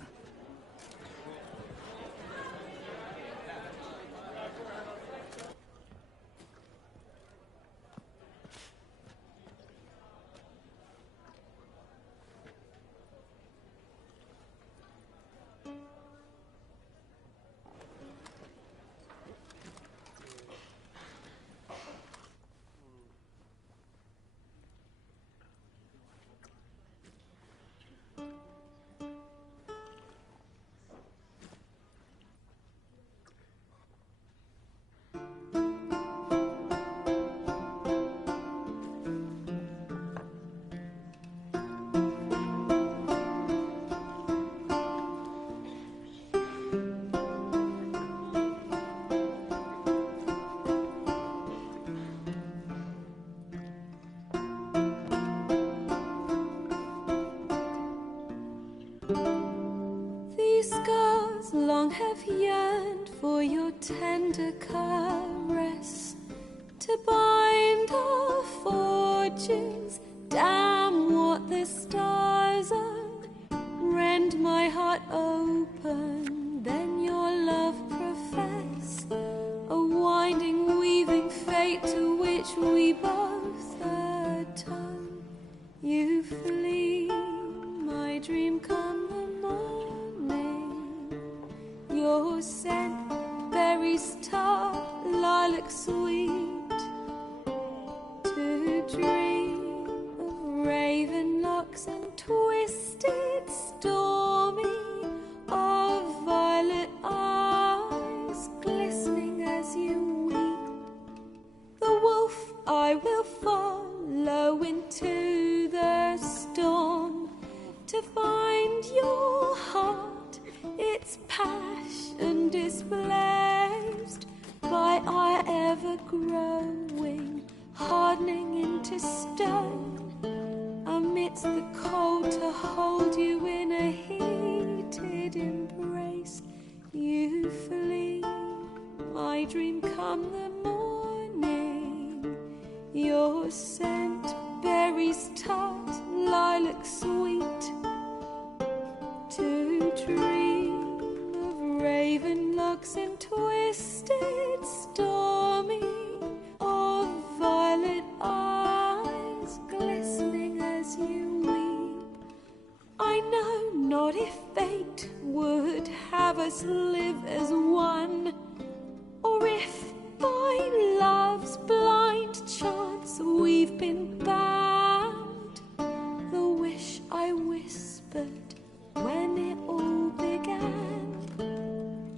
These scars long have yearned for your tender caress. to bind our fortunes. Damn what the stars are. Rend my heart open, then your love profess. A winding, weaving fate to which we both atone. You flee, my dream come the morning. Your scent, berries tart, lilac sweet. To dream of raven locks and twisted, stormy, of violet eyes glistening as you weep. The wolf I will follow into the storm to find your heart, its passion displaced by our ever-growing, hardening into stone. Amidst the cold to hold you in a heated embrace. You flee, my dream come the morning. Your scent, berries tart, lilac sweet. To dream of raven locks and twisted, stormy, of violet eyes glistening as you weep. I know not if fate would have us live as one, or if by love's blind chance we've been bound. The wish I whispered when it all began,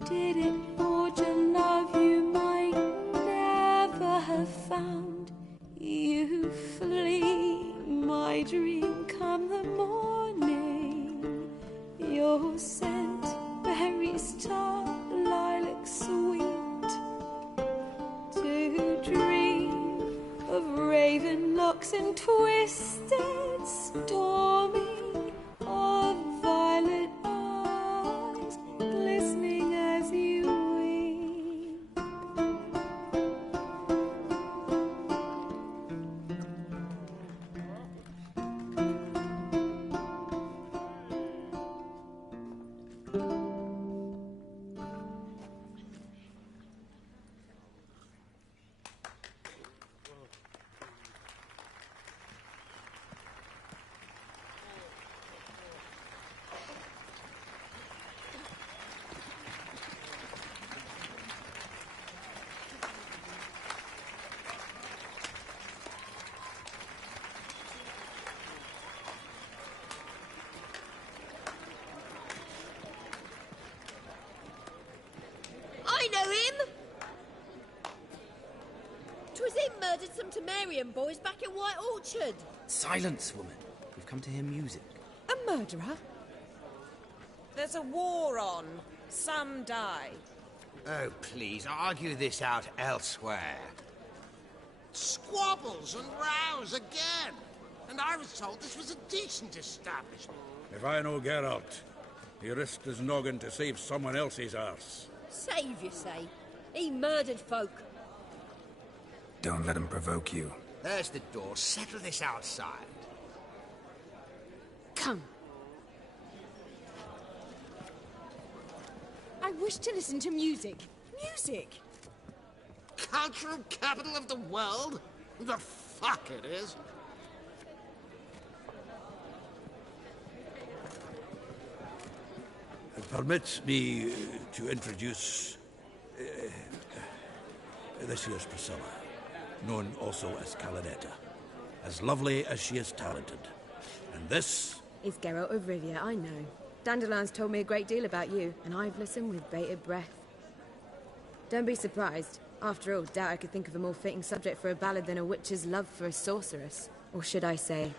did it forge a love you might never have found? You flee, my dream come the morning. Your scent, berries tart, lilac sweet. To dream of raven locks and twisted, stormy, of violet eyes glistening as you weep. I know him! 'Twas him murdered some Temerian boys back in White Orchard. Silence, woman. We've come to hear music. A murderer? There's a war on. Some die. Oh, please, argue this out elsewhere. Squabbles and rows again. And I was told this was a decent establishment. If I know Geralt, he risked his noggin to save someone else's arse. Save, you say? He murdered folk. Don't let him provoke you. There's the door. Settle this outside. Come. I wish to listen to music. Music! Cultural capital of the world? The fuck it is. Permit me to introduce this here's Priscilla, known also as Calinetta, as lovely as she is talented. And this is Geralt of Rivia, I know. Dandelion's told me a great deal about you, and I've listened with bated breath. Don't be surprised. After all, doubt I could think of a more fitting subject for a ballad than a witch's love for a sorceress. Or should I say,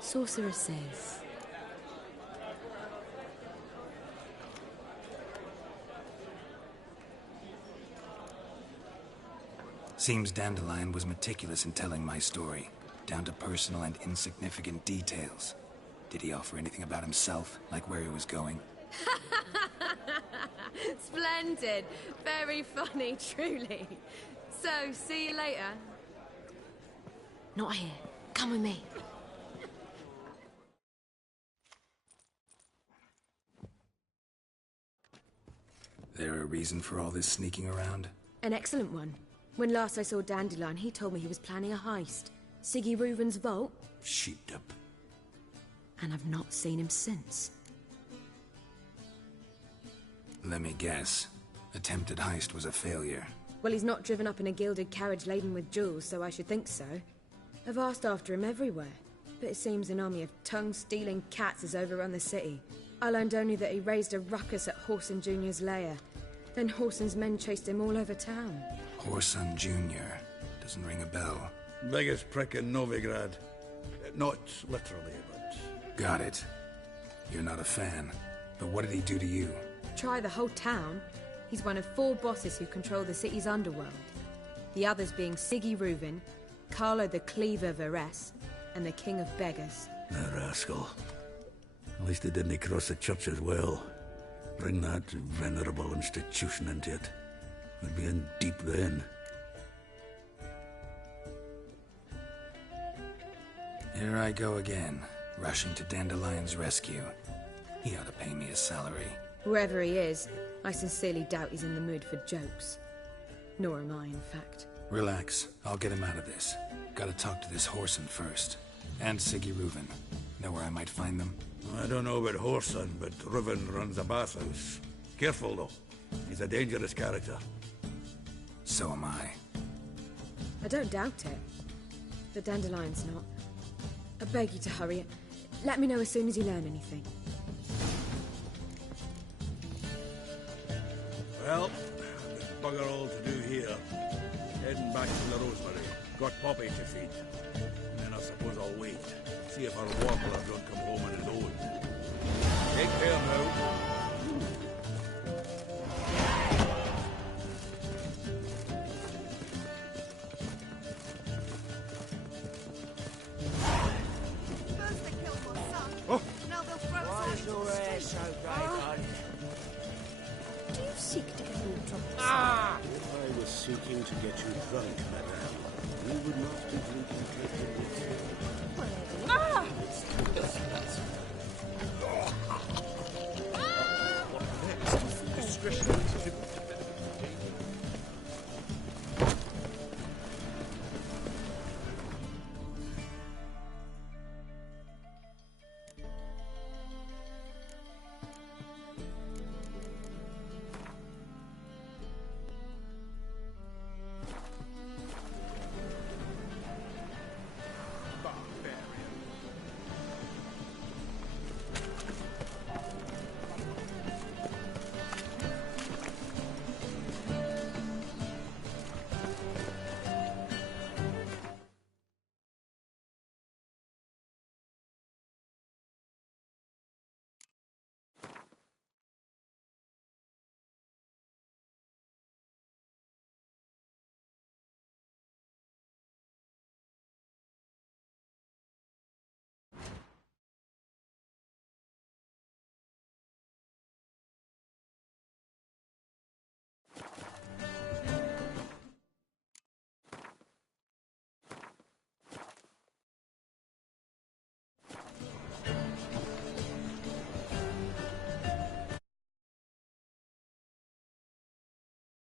sorceresses. Seems Dandelion was meticulous in telling my story, down to personal and insignificant details. Did he offer anything about himself, like where he was going? Splendid. Very funny, truly. So, see you later. Not here. Come with me. There a reason for all this sneaking around? An excellent one. When last I saw Dandelion, he told me he was planning a heist. Siggy Reuven's vault. Sheeped up. And I've not seen him since. Let me guess. Attempted heist was a failure. Well, he's not driven up in a gilded carriage laden with jewels, so I should think so. I've asked after him everywhere, but it seems an army of tongue-stealing cats has overrun the city. I learned only that he raised a ruckus at Whoreson Jr.'s lair. Then Whoreson's men chased him all over town. Whoreson Jr. Doesn't ring a bell. Biggest prick in Novigrad. Not literally, but... Got it. You're not a fan. But what did he do to you? Try the whole town. He's one of 4 bosses who control the city's underworld. The others being Siggy Reuven, Carlo the Cleaver Varese, and the King of Beggars. The rascal. At least he didn't cross the church as well. Bring that venerable institution into it. We'd be in deep then. Here I go again, rushing to Dandelion's rescue. He ought to pay me a salary. Wherever he is, I sincerely doubt he's in the mood for jokes. Nor am I, in fact. Relax. I'll get him out of this. Gotta talk to this Whoreson first. And Siggy Reuven. Know where I might find them? I don't know about Whoreson, but Reuven runs a bathhouse. Careful, though. He's a dangerous character. So am I. I don't doubt it. But Dandelion's not. I beg you to hurry. Let me know as soon as you learn anything. Well, there's bugger all to do here. Heading back to the Rosemary. Got Poppy to feed. And then I suppose I'll wait. See if our warbler don't come home on his own. Take care now. Oh. Now they'll throw us out. Do you seek to get me in trouble? Ah! If I was seeking to get you drunk, madame, we would not be drinking drinking with you. Ah! Discretion.